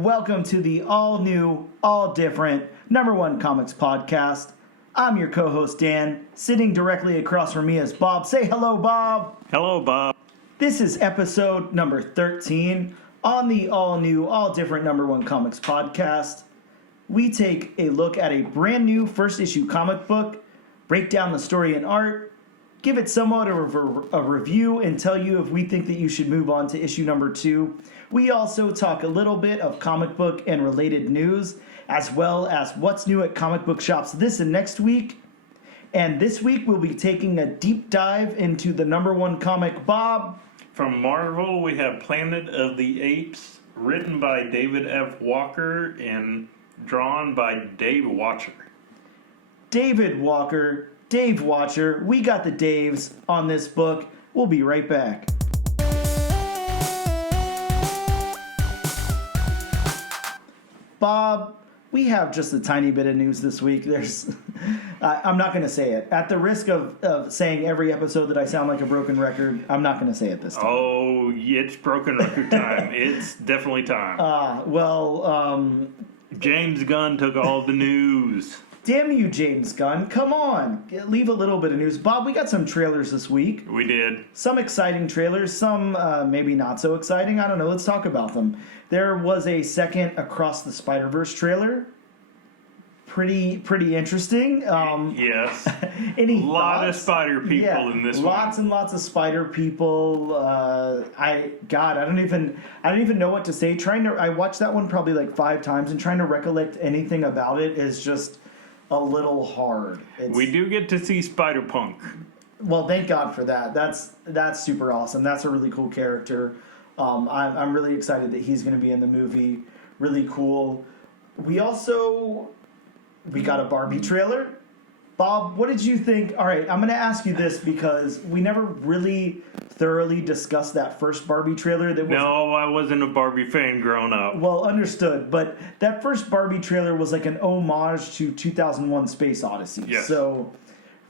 and welcome to the all-new, all-different #1 Comics podcast. I'm your co-host, Dan. Sitting directly across from me is Bob. Say hello, Bob. Hello, Bob. This is episode number 13 on the all-new, all-different #1 Comics podcast. We take a look at a brand new first-issue comic book, break down the story and art, give it somewhat of a review, and tell you if we think that you should move on to issue number 2. We also talk a little bit of comic book and related news, as well as what's new at comic book shops this and next week. And this week we'll be taking a deep dive into the #1 comic, Bob. From Marvel, we have Planet of the Apes, written by David F. Walker and drawn by Dave Watcher. David Walker, Dave Watcher. We got the Daves on this book. We'll be right back. Bob, we have just a tiny bit of news this week. There's, I'm not going to say it. At the risk of saying every episode that I sound like a broken record, I'm not going to say it this time. Oh, it's broken record time. It's definitely time. James Gunn took all the news. Damn you, James Gunn. Come on. Leave a little bit of news. Bob, we got some trailers this week. We did. Some exciting trailers, some maybe not so exciting. I don't know. Let's talk about them. There was a second Across the Spider-Verse trailer. Pretty interesting. Yes. Any lot thoughts? of spider people in this one. Lots and lots of spider people. I don't even know what to say. I watched that one probably like 5 times, and trying to recollect anything about it is just a little hard. We do get to see Spider-Punk. Well, thank God for that. That's super awesome. That's a really cool character. I'm really excited that he's going to be in the movie. Really cool. We got a Barbie trailer. Bob, what did you think? All right, I'm going to ask you this because we never really thoroughly discussed that first Barbie trailer. No, I wasn't a Barbie fan growing up. Well, understood. But that first Barbie trailer was like an homage to 2001 Space Odyssey. Yes. So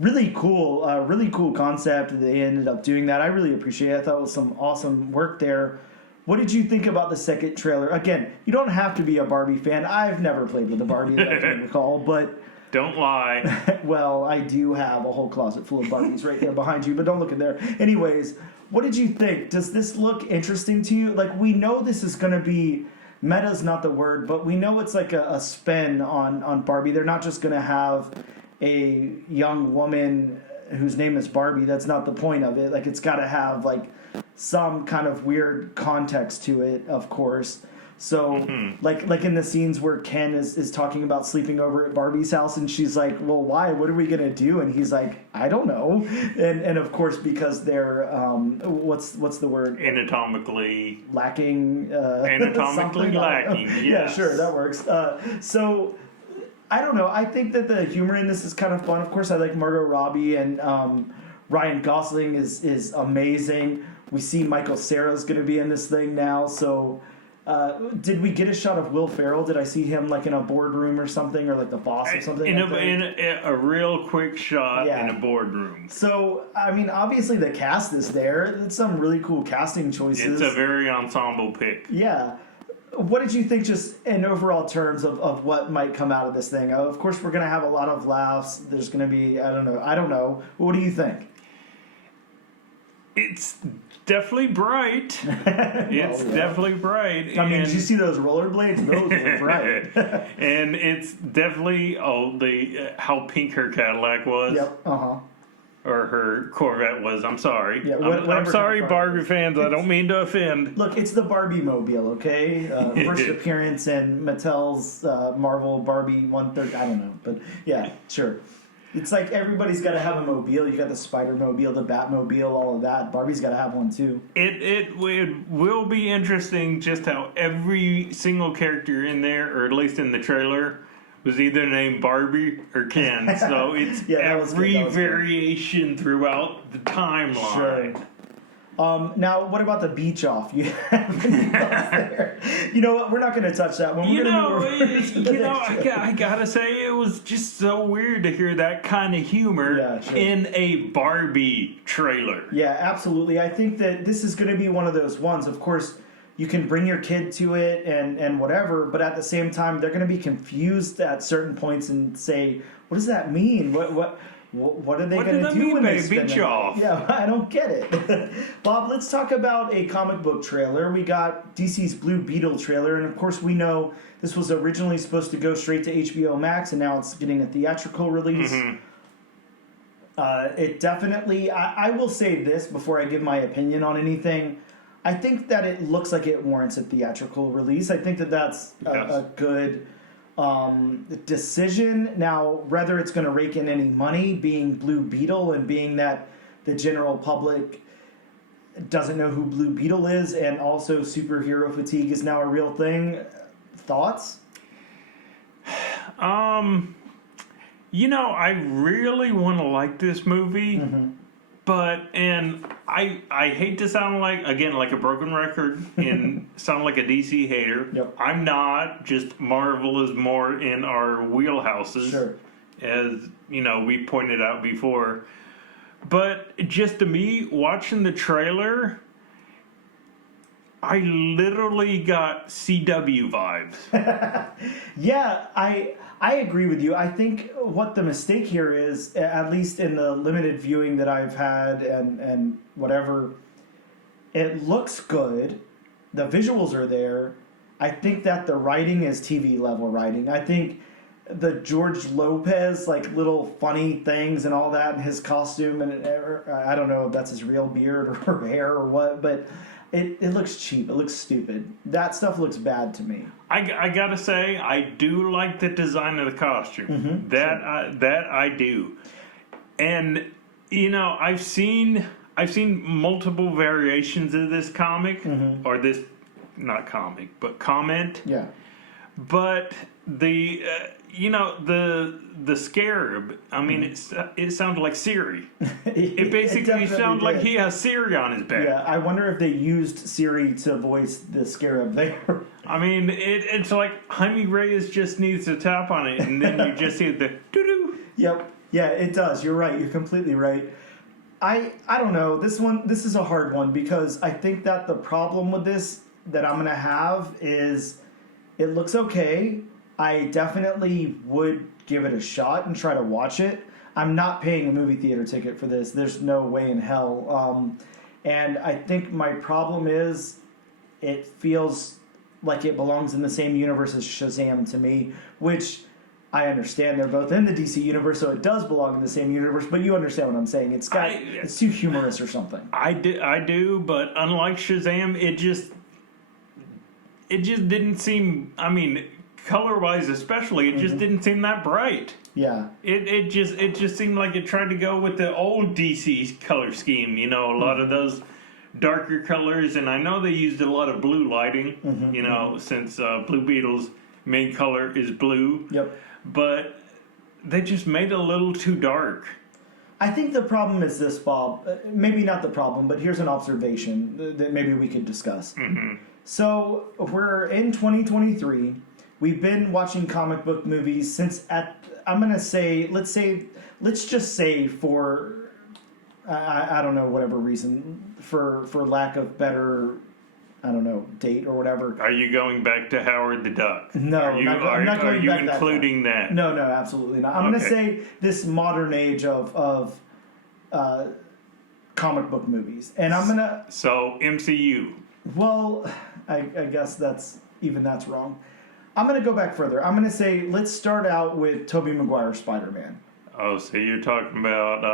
really cool concept. They ended up doing that. I really appreciate it. I thought it was some awesome work there. What did you think about the second trailer? Again, you don't have to be a Barbie fan. I've never played with a Barbie that I can recall, but... Don't lie. Well, I do have a whole closet full of Barbies right there behind you, but don't look in there. Anyways, what did you think? Does this look interesting to you? Like, we know this is going to be... Meta's not the word, but we know it's like a spin on Barbie. They're not just going to have a young woman whose name is Barbie. That's not the point of it. Like, it's got to have, like, some kind of weird context to it, of course. So, like in the scenes where Ken is talking about sleeping over at Barbie's house, and she's like, well, why? What are we going to do? And he's like, I don't know. And of course, because they're, what's the word? Anatomically lacking. Anatomically lacking, yes. Yeah, sure, that works. So, I don't know. I think that the humor in this is kind of fun. Of course, I like Margot Robbie, and Ryan Gosling is amazing. We see Michael Cera's going to be in this thing now, so... did we get a shot of Will Ferrell? Did I see him like in a boardroom or something, or like the boss or something? In a real quick shot in a boardroom. So, I mean, obviously the cast is there. It's some really cool casting choices. It's a very ensemble pick. Yeah. What did you think just in overall terms of what might come out of this thing? Of course, we're going to have a lot of laughs. There's going to be, I don't know. What do you think? It's definitely bright. It's definitely bright. I mean, did you see those rollerblades? Those were bright. And it's definitely how pink her Cadillac was. Yep. Or her Corvette was. I'm sorry. Yeah, I'm sorry, Barbie fans. I don't mean to offend. Look, it's the Barbie mobile, okay? First appearance in Mattel's Marvel Barbie 1/3. I don't know, but yeah, sure. It's like everybody's got to have a mobile. You got the Spider-Mobile, the Batmobile, all of that. Barbie's got to have one too. It will be interesting just how every single character in there, or at least in the trailer, was either named Barbie or Ken. So it's every variation throughout the timeline. Sure. Now, what about the beach off? You have any thoughts there? You know what? We're not going to touch that one. I gotta say, it was just so weird to hear that kind of humor in a Barbie trailer. Yeah, absolutely. I think that this is going to be one of those ones. Of course, you can bring your kid to it and whatever, but at the same time, they're going to be confused at certain points and say, what does that mean? What are they going to do when they spin it? Yeah, I don't get it. Bob, let's talk about a comic book trailer. We got DC's Blue Beetle trailer, and of course we know this was originally supposed to go straight to HBO Max, and now it's getting a theatrical release. Mm-hmm. It definitely, I will say this before I give my opinion on anything. I think that it looks like it warrants a theatrical release. I think that that's a good decision. Now, whether it's going to rake in any money, being Blue Beetle and being that the general public doesn't know who Blue Beetle is, and also superhero fatigue is now a real thing. Thoughts? I really want to like this movie, but I hate to sound like a broken record and sound like a DC hater. Yep. I'm not. Just Marvel is more in our wheelhouses, Sure. as we pointed out before. But just to me, watching the trailer, I literally got CW vibes. Yeah, I agree with you. I think what the mistake here is, at least in the limited viewing that I've had and whatever, it looks good. The visuals are there. I think that the writing is TV level writing. I think the George Lopez, like, little funny things and all that in his costume, and I don't know if that's his real beard or hair or what, but it looks cheap. It looks stupid. That stuff looks bad to me. I gotta say, I do like the design of the costume. That I do, and I've seen multiple variations of this comic, or this, not comic, but comment. Yeah. But the the scarab. I mean, it sounded like Siri. It basically sounds like he has Siri on his back. Yeah, I wonder if they used Siri to voice the scarab there. I mean, it's like Jaime Reyes just needs to tap on it, and then you just see the doo-doo. Yep. Yeah, it does. You're right. You're completely right. I don't know. This is a hard one, because I think that the problem with this that I'm going to have is it looks okay. I definitely would give it a shot and try to watch it. I'm not paying a movie theater ticket for this. There's no way in hell. And I think my problem is it feels like it belongs in the same universe as Shazam to me, which I understand they're both in the DC universe, so it does belong in the same universe, but you understand what I'm saying. It's too humorous or something. I do, but unlike Shazam, it just didn't seem, I mean, color-wise especially, it just didn't seem that bright. Yeah. It just seemed like it tried to go with the old DC color scheme, a lot of those darker colors, and I know they used a lot of blue lighting, since Blue Beetle's main color is blue. Yep. But they just made it a little too dark. I think the problem is this, Bob. Maybe not the problem, but here's an observation that maybe we could discuss. So we're in 2023. We've been watching comic book movies since let's just say for I don't know, whatever reason, for lack of better, I don't know, date or whatever. Are you going back to Howard the Duck? No, I'm not going back Are you that including far. that? No, absolutely not. I'm going to say this modern age of comic book movies, and I'm going to. So MCU. Well, I guess that's wrong. I'm going to go back further. I'm going to say let's start out with Tobey Maguire's Spider-Man. Oh, so you're talking about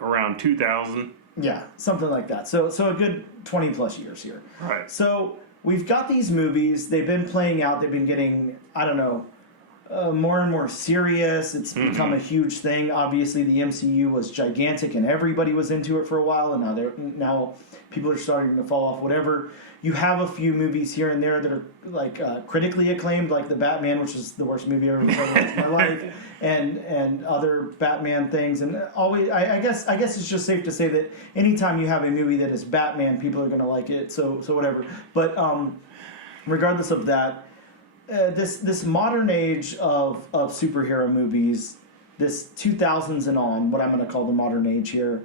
around 2000? Yeah, something like that. So a good 20 plus years here. Right. So we've got these movies. They've been playing out. They've been getting, I don't know, more and more serious. It's become a huge thing. Obviously, the MCU was gigantic, and everybody was into it for a while. And now people are starting to fall off. Whatever. You have a few movies here and there that are like critically acclaimed, like the Batman, which is the worst movie I've ever seen in my life, and other Batman things. And always, I guess it's just safe to say that anytime you have a movie that is Batman, people are going to like it. So whatever. But regardless of that, this modern age of superhero movies, this 2000s and on, what I'm going to call the modern age here,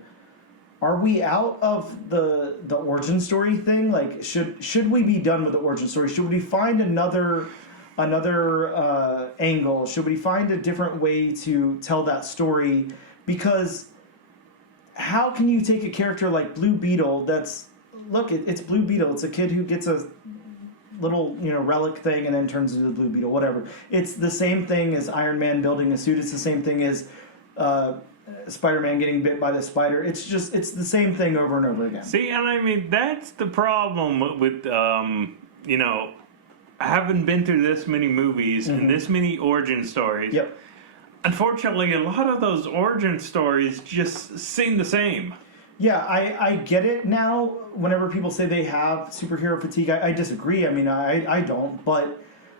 are we out of the origin story thing? Like, should we be done with the origin story? Should we find another angle? Should we find a different way to tell that story? Because how can you take a character like Blue Beetle it's Blue Beetle. It's a kid who gets a little, relic thing and then turns into the Blue Beetle, whatever. It's the same thing as Iron Man building a suit. It's the same thing as Spider-Man getting bit by the spider. It's the same thing over and over again. See, and I mean, that's the problem with, having been through this many movies and this many origin stories. Yep. Unfortunately, a lot of those origin stories just seem the same. Yeah, I get it now. Whenever people say they have superhero fatigue, I disagree. I mean, I don't, but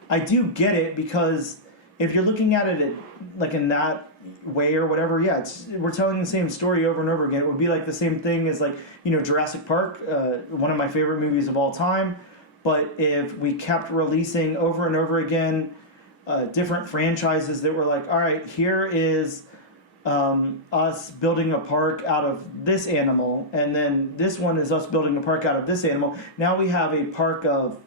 I do get it, because if you're looking at it like in that way or whatever, yeah, we're telling the same story over and over again. It would be like the same thing as like, Jurassic Park, one of my favorite movies of all time. But if we kept releasing over and over again different franchises that were like, all right, here is us building a park out of this animal, and then this one is us building a park out of this animal. Now we have a park of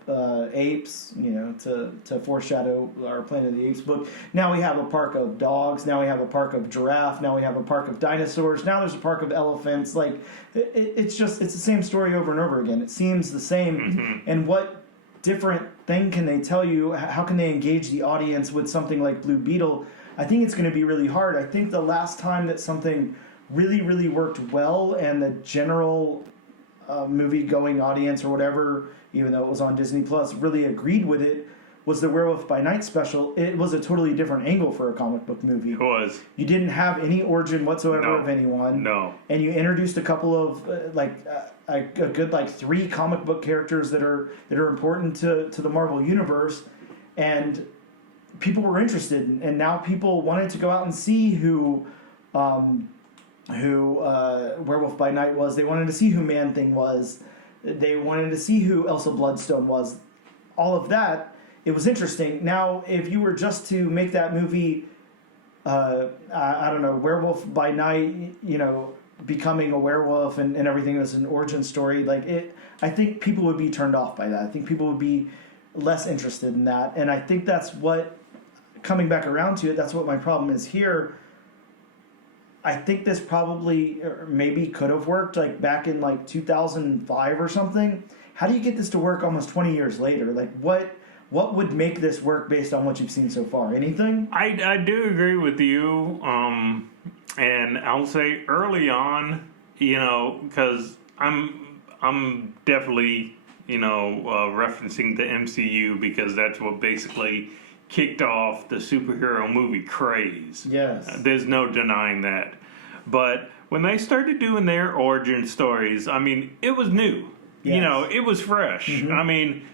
apes, to foreshadow our Planet of the Apes book. Now we have a park of dogs. Now we have a park of giraffe. Now we have a park of dinosaurs. Now there's a park of elephants. Like, it's the same story over and over again. It seems the same. Mm-hmm. And what different thing can they tell you? How can they engage the audience with something like Blue Beetle? I think it's going to be really hard. I think the last time that something really, really worked well and the general movie-going audience or whatever, even though it was on Disney Plus, really agreed with it, was the Werewolf by Night special. It was a totally different angle for a comic book movie. It was. You didn't have any origin whatsoever of anyone. No. And you introduced a couple of, a good 3 comic book characters that are important to the Marvel Universe, and people were interested, and now people wanted to go out and see who Werewolf by Night was. They wanted to see who Man-Thing was. They wanted to see who Elsa Bloodstone was. All of that, it was interesting. Now, if you were just to make that movie, I don't know, Werewolf by Night, becoming a werewolf and everything as an origin story, I think people would be turned off by that. I think people would be less interested in that, and I think that's what, coming back around to it, that's what my problem is here. I think this probably, or maybe could have worked back in 2005 or something. How do you get this to work almost 20 years later? What would make this work based on what you've seen so far? Anything? I do agree with you, and I'll say early on, because I'm definitely referencing the MCU, because that's what basically kicked off the superhero movie craze. Yes. There's no denying that. But when they started doing their origin stories, I mean, it was new. Yes. It was fresh. Mm-hmm. I mean,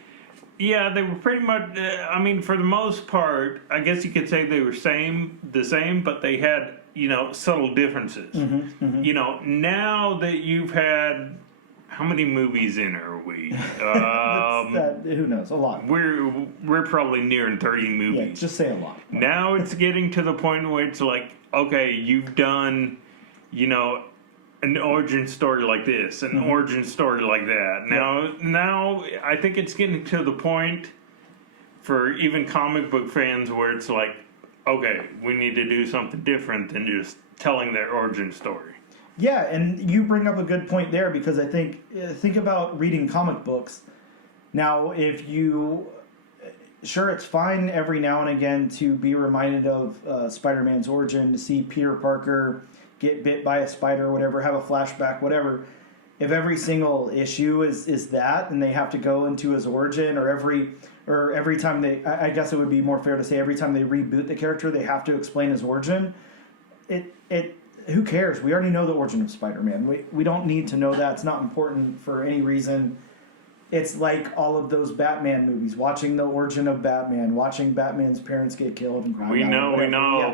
yeah, they were pretty much, for the most part, I guess you could say they were the same, but they had, subtle differences. Mm-hmm. Mm-hmm. Now that you've had, how many movies in are we? Who knows? A lot. We're probably nearing 30 movies. Yeah, just say a lot. Now it's getting to the point where it's like, okay, you've done, an origin story like this, an origin story like that. Now I think it's getting to the point for even comic book fans where it's like, okay, we need to do something different than just telling their origin story. Yeah, and you bring up a good point there, because I think about reading comic books. Now, sure, it's fine every now and again to be reminded of Spider-Man's origin, to see Peter Parker get bit by a spider or whatever, have a flashback, whatever. If every single issue is that, and they have to go into his origin, or every time I guess it would be more fair to say every time they reboot the character, they have to explain his origin. Who cares? We already know the origin of Spider-Man. We don't need to know that. It's not important for any reason. it's like all of those Batman movies, watching the origin of Batman, watching Batman's parents get killed and cry. We know,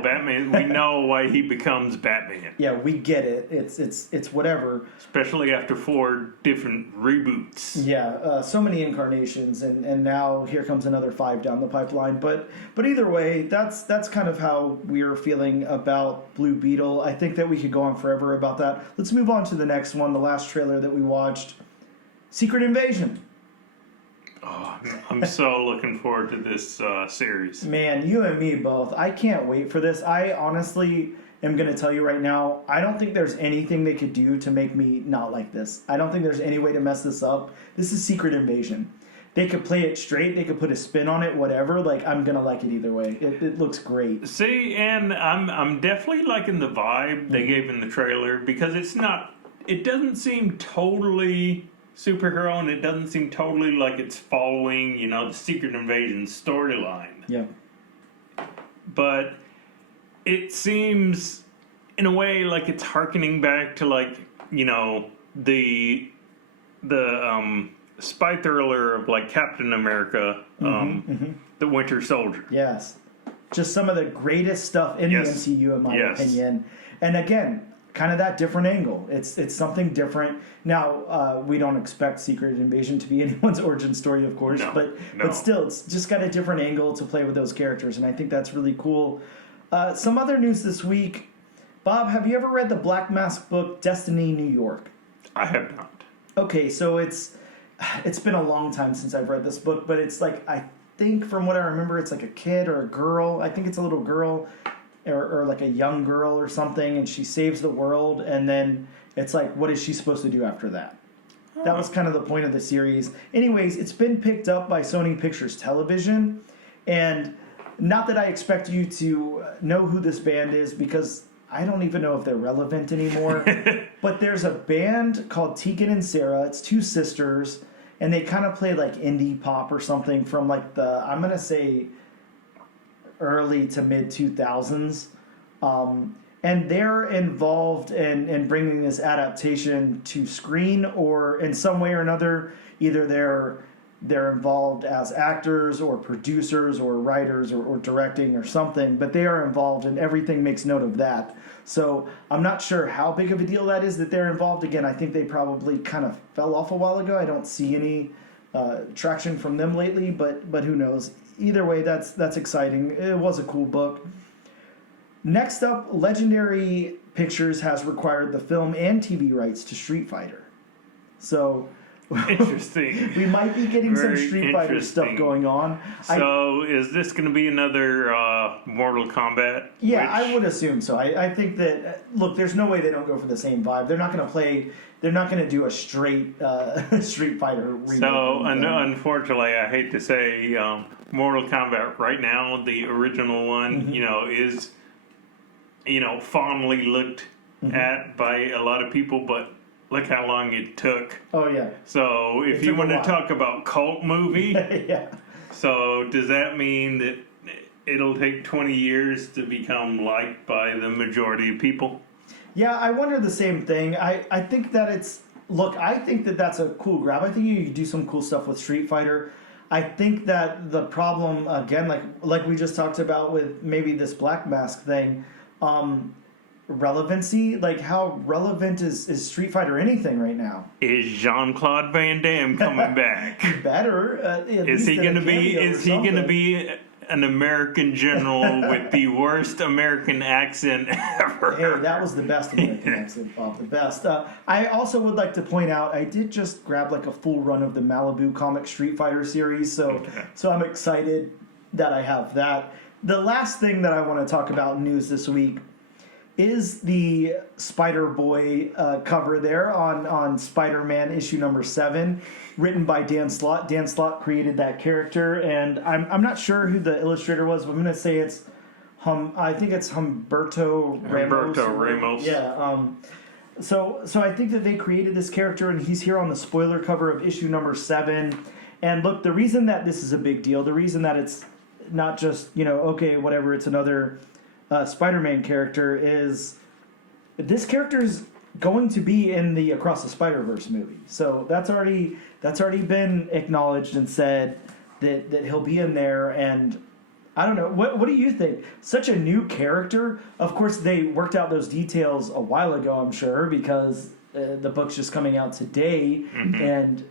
Batman. We know why he becomes Batman. Yeah, we get it. It's whatever. Especially after 4 different reboots. Yeah, so many incarnations, and now here comes another 5 down the pipeline. But either way, that's kind of how we're feeling about Blue Beetle. I think that we could go on forever about that. Let's move on to the next one, the last trailer that we watched, Secret Invasion. Oh, I'm so looking forward to this series. Man, you and me both. I can't wait for this. I honestly am going to tell you right now, I don't think there's anything they could do to make me not like this. I don't think there's any way to mess this up. This is Secret Invasion. They could play it straight. They could put a spin on it, whatever. Like, I'm going to like it either way. It looks great. See, and I'm definitely liking the vibe they gave in the trailer, because it doesn't seem totally superhero, and it doesn't seem totally like it's following, the Secret Invasion storyline. Yeah. But it seems, in a way, like it's harkening back to, like, the spy thriller of, like, Captain America, the Winter Soldier. Yes. Just some of the greatest stuff in the MCU, in my opinion. And again, kind of that different angle. It's something different. Now, we don't expect Secret Invasion to be anyone's origin story, of course, but still, it's just got a different angle to play with those characters, and I think that's really cool. Some other news this week. Bob, have you ever read the Black Mask book, Destiny New York? I have not. Okay, so it's been a long time since I've read this book, but it's like, I think from what I remember, it's like a kid or a girl. I think it's a little girl. Or like a young girl or something, and she saves the world, and then it's like, what is she supposed to do after that? That was kind of the point of the series. Anyways, it's been picked up by Sony Pictures Television, and not that I expect you to know who this band is, because I don't even know if they're relevant anymore, but there's a band called Tegan and Sarah. It's 2 sisters, and they kind of play like indie pop or something from like I'm going to say early to mid 2000s, and they're involved in bringing this adaptation to screen, or in some way or another, either they're involved as actors or producers or writers or directing or something, but they are involved, and everything makes note of that. So I'm not sure how big of a deal that is that they're involved. Again, I think they probably kind of fell off a while ago. I don't see any traction from them lately, but who knows. Either way, that's exciting. It was a cool book. Next up, Legendary Pictures has required the film and TV rights to Street Fighter. So interesting. We might be getting some Street Fighter stuff going on. So is this going to be another Mortal Kombat? Yeah, I would assume so. I think that, look, there's no way they don't go for the same vibe. They're not going to play... They're not going to do a straight Street Fighter remake. So, unfortunately, I hate to say, Mortal Kombat right now, the original one, is, fondly looked at by a lot of people, but look how long it took. Oh, yeah. So, if you want to talk about cult movie, yeah. So does that mean that it'll take 20 years to become liked by the majority of people? Yeah, I wonder the same thing. I think that I think that that's a cool grab. I think you can do some cool stuff with Street Fighter. I think that the problem, again, like we just talked about with maybe this Black Mask thing, relevancy, like how relevant is Street Fighter anything right now? Is Jean-Claude Van Damme coming back? Better. Is he going to be an American general with the worst American accent ever? Hey, that was the best American accent, Bob. The best. I also would like to point out, I did just grab like a full run of the Malibu Comics Street Fighter series, so I'm excited that I have that. The last thing that I want to talk about in news this week is the Spider-Boy cover there on Spider-Man issue number 7, written by Dan Slott. Dan Slott created that character, and I'm not sure who the illustrator was, but I'm going to say it's I think it's Humberto Ramos. Humberto Ramos. Yeah. So I think that they created this character, and he's here on the spoiler cover of issue number 7. And look, the reason that this is a big deal, the reason that it's not just, okay, whatever, it's another Spider-Man character, is this character's going to be in the Across the Spider-Verse movie. So that's already been acknowledged and said that he'll be in there. And I don't know, what do you think? Such a new character. Of course, they worked out those details a while ago, I'm sure, because the book's just coming out today, and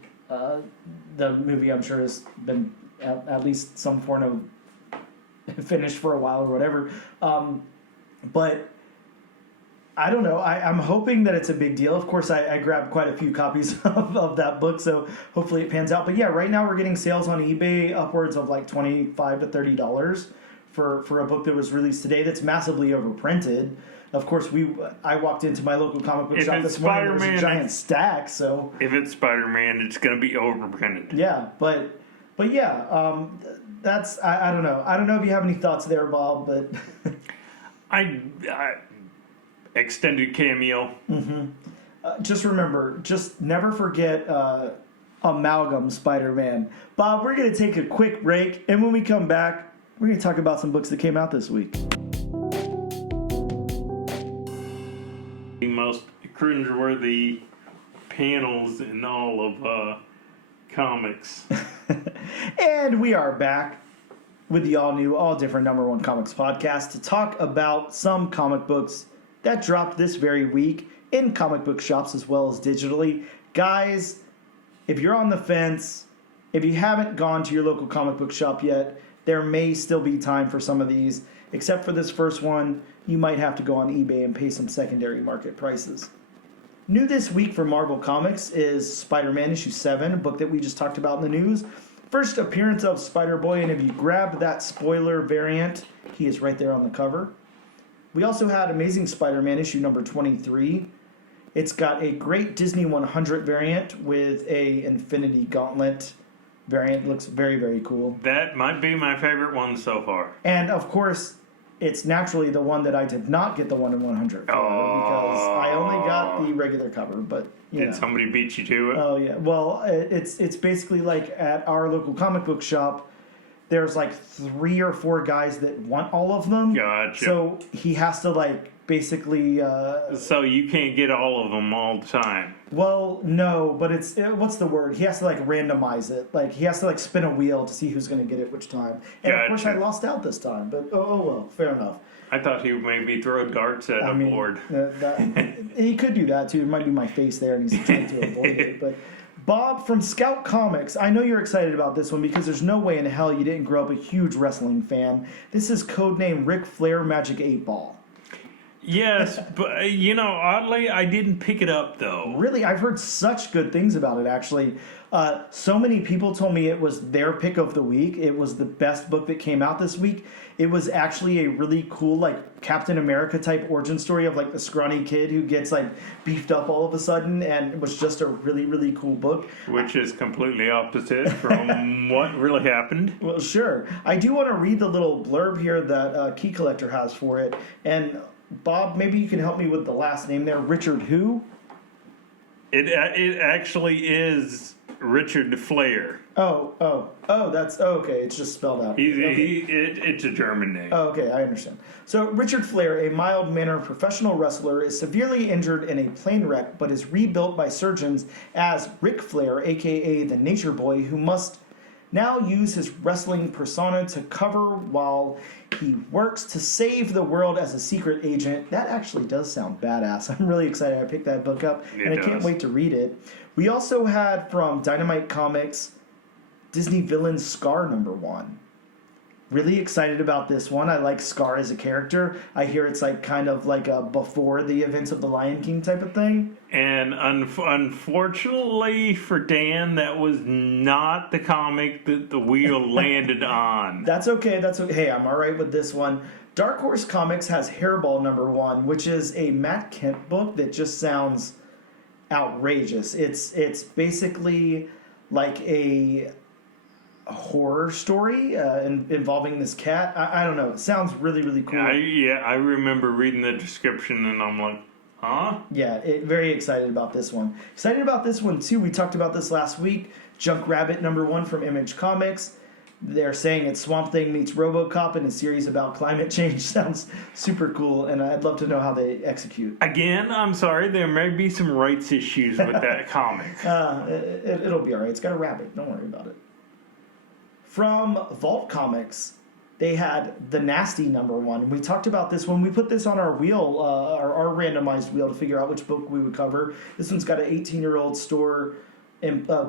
the movie, I'm sure, has been at least some form of finished for a while or whatever. But I don't know. I'm hoping that it's a big deal. Of course, I grabbed quite a few copies of that book, so hopefully it pans out. But yeah, right now we're getting sales on eBay upwards of like $25 to $30 for a book that was released today that's massively overprinted. Of course, I walked into my local comic book shop this morning. There was a giant stack. So if it's Spider-Man, it's going to be overprinted. Yeah, but yeah, that's I don't know. I don't know if you have any thoughts there, Bob, but I extended cameo. Just remember, just never forget Amalgam Spider-Man. Bob, we're going to take a quick break, and when we come back, we're going to talk about some books that came out this week. The most cringeworthy panels in all of comics. And we are back with the all-new, all-different #1 Comics podcast to talk about some comic books that dropped this very week in comic book shops as well as digitally. Guys, if you're on the fence, if you haven't gone to your local comic book shop yet, there may still be time for some of these. Except for this first one, you might have to go on eBay and pay some secondary market prices. New this week for Marvel Comics is Spider-Man issue 7, a book that we just talked about in the news. First appearance of Spider-Boy, and if you grabbed that spoiler variant, he is right there on the cover. We also had Amazing Spider-Man issue number 23. It's got a great Disney 100 variant with a Infinity Gauntlet variant. Looks very, very cool. That might be my favorite one so far. And, of course, it's naturally the one that I did not get the 1 in 100 for because I only got the regular cover. But did somebody beat you to it? Oh, yeah. Well, it's basically like at our local comic book shop, there's like 3 or 4 guys that want all of them. Gotcha. So he has to like basically. So you can't get all of them all the time. Well, no, but it's what's the word? He has to like randomize it. Like he has to like spin a wheel to see who's going to get it which time. And of course, I lost out this time. But oh well, fair enough. I thought he would maybe throw darts at a board. He could do that too. It might be my face there, and he's trying to avoid it. But Bob from Scout Comics, I know you're excited about this one because there's no way in hell you didn't grow up a huge wrestling fan. This is codename Ric Flair Magic 8 Ball. Yes, but oddly, I didn't pick it up though. Really, I've heard such good things about it. Actually, so many people told me it was their pick of the week. It was the best book that came out this week. It was actually a really cool, like Captain America type origin story of like the scrawny kid who gets like beefed up all of a sudden, and it was just a really, really cool book. Which is completely opposite from what really happened. Well, sure. I do want to read the little blurb here that Key Collector has for it, and Bob, maybe you can help me with the last name there. Richard who? It actually is Richard Flair. Oh, that's okay. It's just spelled out. It's a German name. Oh, okay, I understand. So Richard Flair, a mild-mannered professional wrestler, is severely injured in a plane wreck, but is rebuilt by surgeons as Ric Flair, a.k.a. the Nature Boy, who must now use his wrestling persona to cover while he works to save the world as a secret agent. That actually does sound badass. I'm really excited I picked that book up, and I can't wait to read it. We also had from Dynamite Comics, Disney Villain Scar #1. Really excited about this one. I like Scar as a character. I hear it's like kind of like a before the events of the Lion King type of thing. And unfortunately for Dan, that was not the comic that the wheel landed on. That's okay. Hey, I'm all right with this one. Dark Horse Comics has Hairball #1, which is a Matt Kent book that just sounds outrageous. It's basically like a horror story involving this cat. I don't know. It sounds really, really cool. I remember reading the description and I'm like, huh? Yeah, very excited about this one. Excited about this one too. We talked about this last week. Junk Rabbit #1 from Image Comics. They're saying it's Swamp Thing meets RoboCop in a series about climate change. Sounds super cool, and I'd love to know how they execute. Again, I'm sorry, there may be some rights issues with that comic. It'll be all right. It's got a rabbit. Don't worry about it. From Vault Comics, they had the Nasty #1. We talked about this when we put this on our wheel, our randomized wheel to figure out which book we would cover. This one's got an 18-year-old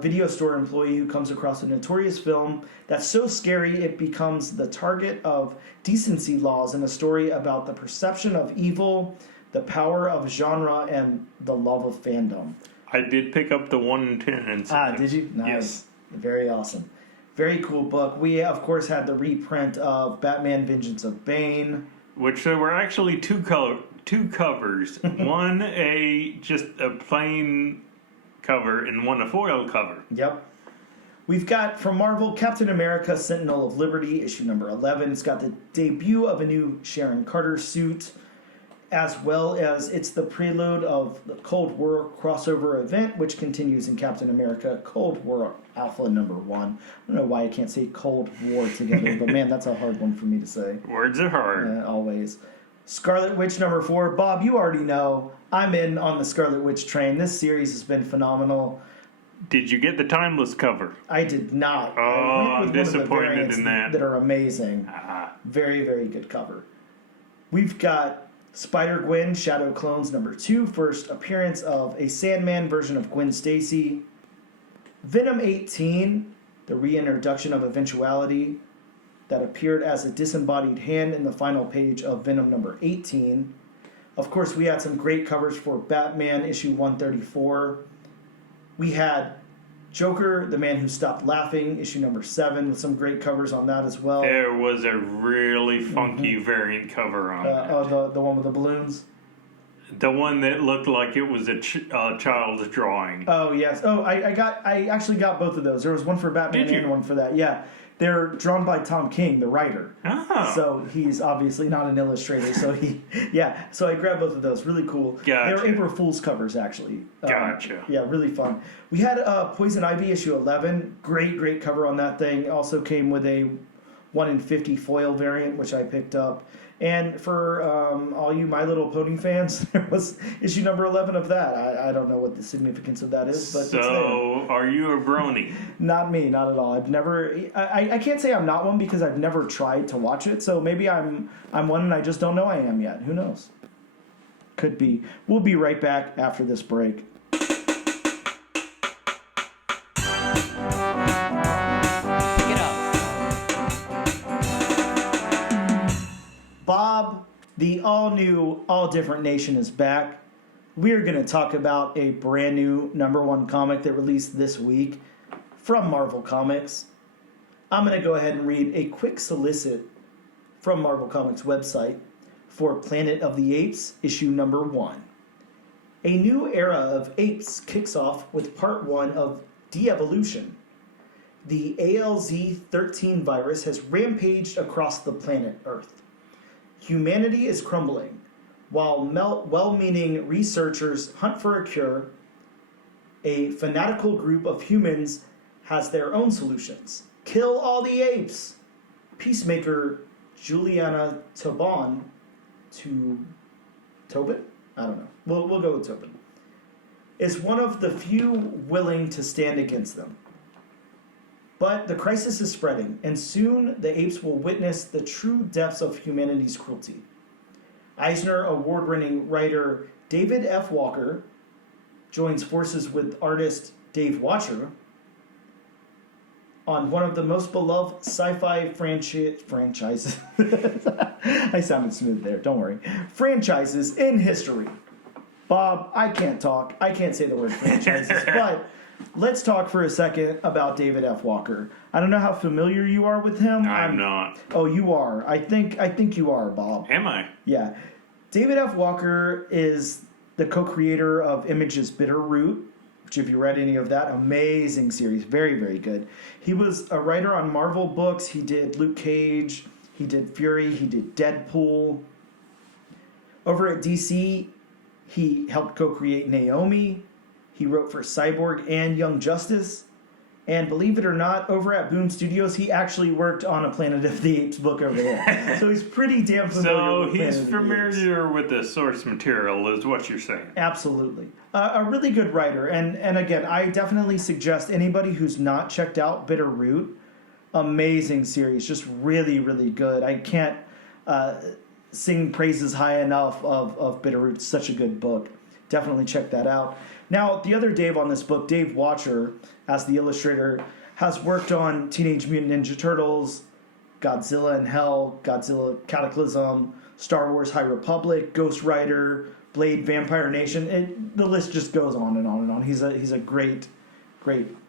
video store employee who comes across a notorious film that's so scary it becomes the target of decency laws, in a story about the perception of evil, the power of genre, and the love of fandom. I did pick up the 1 in 10. Did you? Nice. Yes. Very awesome. Very cool book. We, of course, had the reprint of Batman Vengeance of Bane. Which there were actually two covers. One, just a plain cover, and one a foil cover. Yep. We've got, from Marvel, Captain America, Sentinel of Liberty, issue number 11. It's got the debut of a new Sharon Carter suit, as well as it's the prelude of the Cold War crossover event, which continues in Captain America Cold War Alpha #1. I don't know why I can't say Cold War together, but man, that's a hard one for me to say. Words are hard. Always. Scarlet Witch #4. Bob, you already know I'm in on the Scarlet Witch train. This series has been phenomenal. Did you get the Timeless cover? I did not. Oh, I'm disappointed in that. That are amazing. Very, very good cover. We've got Spider-Gwen, Shadow Clones #2. First appearance of a Sandman version of Gwen Stacy. Venom 18, the reintroduction of Eventuality, that appeared as a disembodied hand in the final page of Venom #18. Of course, we had some great covers for Batman issue 134. We had Joker, the Man Who Stopped Laughing, issue number 7, with some great covers on that as well. There was a really funky variant cover on that. Oh, the one with the balloons? The one that looked like it was a child's drawing. Oh, yes. Oh, I actually got both of those. There was one for Batman and one for that. Yeah. They're drawn by Tom King, the writer. Oh. So he's obviously not an illustrator. So so I grabbed both of those. Really cool. Gotcha. They were April Fool's covers, actually. Gotcha. Yeah, really fun. We had Poison Ivy issue 11. Great cover on that thing. Also came with a 1 in 50 foil variant, which I picked up. And for all you My Little Pony fans, there was issue number 11 of that. I don't know what the significance of that is, but it's there. So, are you a brony? Not me, not at all. I've never. I can't say I'm not one because I've never tried to watch it. So maybe I'm one and I just don't know I am yet. Who knows? Could be. We'll be right back after this break. Bob, the all-new, all-different nation is back. We're going to talk about a brand new #1 comic that released this week from Marvel Comics. I'm going to go ahead and read a quick solicit from Marvel Comics website for Planet of the Apes, issue number 1. A new era of apes kicks off with part 1 of De-Evolution. The ALZ-13 virus has rampaged across the planet Earth. Humanity is crumbling. While well-meaning researchers hunt for a cure, a fanatical group of humans has their own solutions. Kill all the apes! Peacemaker Juliana Tobin? I don't know. We'll go with Tobin. Is one of the few willing to stand against them. But the crisis is spreading, and soon the apes will witness the true depths of humanity's cruelty. Eisner Award-winning writer David F. Walker joins forces with artist Dave Watcher on one of the most beloved sci-fi franchises. I sounded smooth there, don't worry. Franchises in history. Bob, I can't talk. I can't say the word franchises, but let's talk for a second about David F. Walker. I don't know how familiar you are with him. I'm not. Oh, you are. I think you are, Bob. Am I? Yeah. David F. Walker is the co-creator of Image's Bitterroot, which if you read any of that, amazing series. Very, very good. He was a writer on Marvel books. He did Luke Cage. He did Fury. He did Deadpool. Over at DC, he helped co-create Naomi. He wrote for Cyborg and Young Justice. And believe it or not, over at Boom Studios, he actually worked on a Planet of the Apes book over there. So he's pretty damn familiar with Planet of the Apes. So he's familiar with the source material, is what you're saying. Absolutely. A really good writer. And again, I definitely suggest anybody who's not checked out Bitter Root, amazing series, just really, really good. I can't sing praises high enough of Bitter Root. It's such a good book. Definitely check that out. Now, the other Dave on this book, Dave Watcher, as the illustrator, has worked on Teenage Mutant Ninja Turtles, Godzilla in Hell, Godzilla Cataclysm, Star Wars High Republic, Ghost Rider, Blade, Vampire Nation. The list just goes on and on and on. He's a great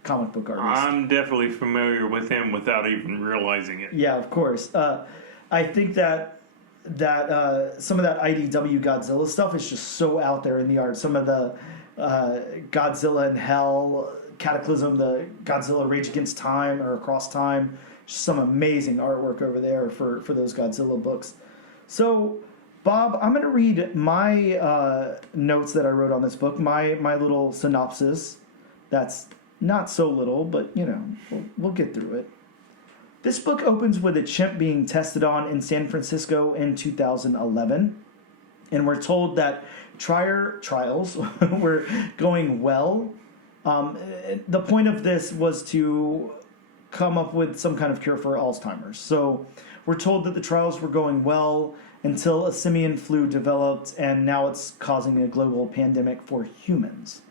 comic book artist. I'm definitely familiar with him without even realizing it. Yeah, of course. I think that some of that IDW Godzilla stuff is just so out there in the art. Some of the Godzilla in Hell, Cataclysm, the Godzilla Rage Against Time or Across Time, just some amazing artwork over there for those Godzilla books. So, Bob, I'm going to read my notes that I wrote on this book, my little synopsis. That's not so little, but, we'll get through it. This book opens with a chimp being tested on in San Francisco in 2011. And we're told that trials were going well. The point of this was to come up with some kind of cure for Alzheimer's. So we're told that the trials were going well until a simian flu developed, and now it's causing a global pandemic for humans.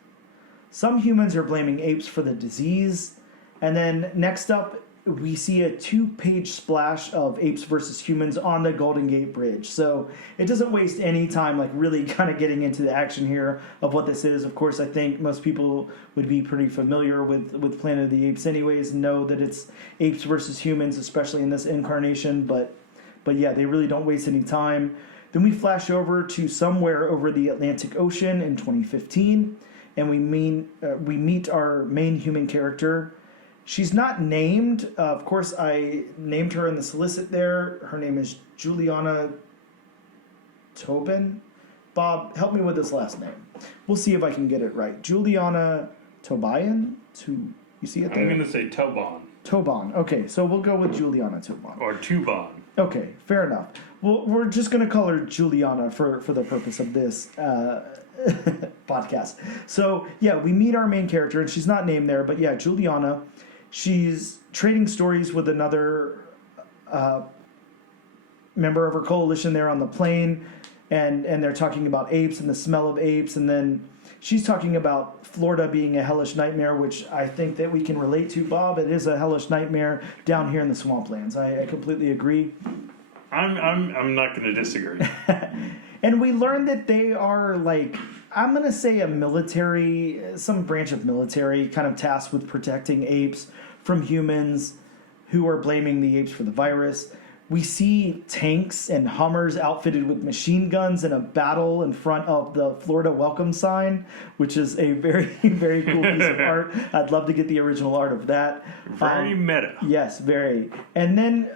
Some humans are blaming apes for the disease. And then next up, we see a 2-page splash of apes versus humans on the Golden Gate Bridge. So it doesn't waste any time, really kind of getting into the action here of what this is. Of course, I think most people would be pretty familiar with Planet of the Apes anyways, know that it's apes versus humans, especially in this incarnation. But yeah, they really don't waste any time. Then we flash over to somewhere over the Atlantic Ocean in 2015, and we meet our main human character. She's not named. Of course, I named her in the solicit there. Her name is Juliana Tobin. Bob, help me with this last name. We'll see if I can get it right. Juliana Tobian? You see it there? I'm going to say Tobon. Tobon. Okay, so we'll go with Juliana Tobon. Or Tubon. Okay, fair enough. Well, we're just going to call her Juliana for the purpose of this podcast. So, yeah, we meet our main character, and she's not named there, but yeah, Juliana. She's trading stories with another member of her coalition there on the plane, and they're talking about apes and the smell of apes, and then she's talking about Florida being a hellish nightmare, which I think that we can relate to, Bob. It is a hellish nightmare down here in the swamplands. I completely agree. I'm not going to disagree. And we learned that they are I'm going to say some branch of military kind of tasked with protecting apes from humans who are blaming the apes for the virus. We see tanks and Hummers outfitted with machine guns in a battle in front of the Florida welcome sign, which is a very, very cool piece of art. I'd love to get the original art of that. Very meta. Yes, very. And then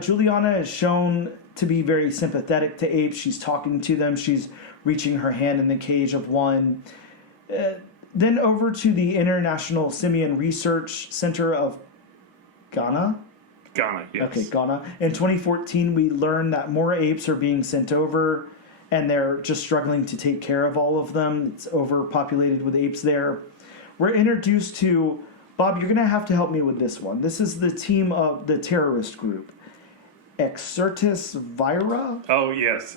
Juliana is shown to be very sympathetic to apes. She's talking to them. She's reaching her hand in the cage of one. Then over to the International Simian Research Center of Ghana. Ghana, yes. Okay, Ghana. In 2014, we learn that more apes are being sent over, and they're just struggling to take care of all of them. It's overpopulated with apes there. We're introduced to... Bob, you're going to have to help me with this one. This is the team of the terrorist group. Exertus Vira? Oh yes.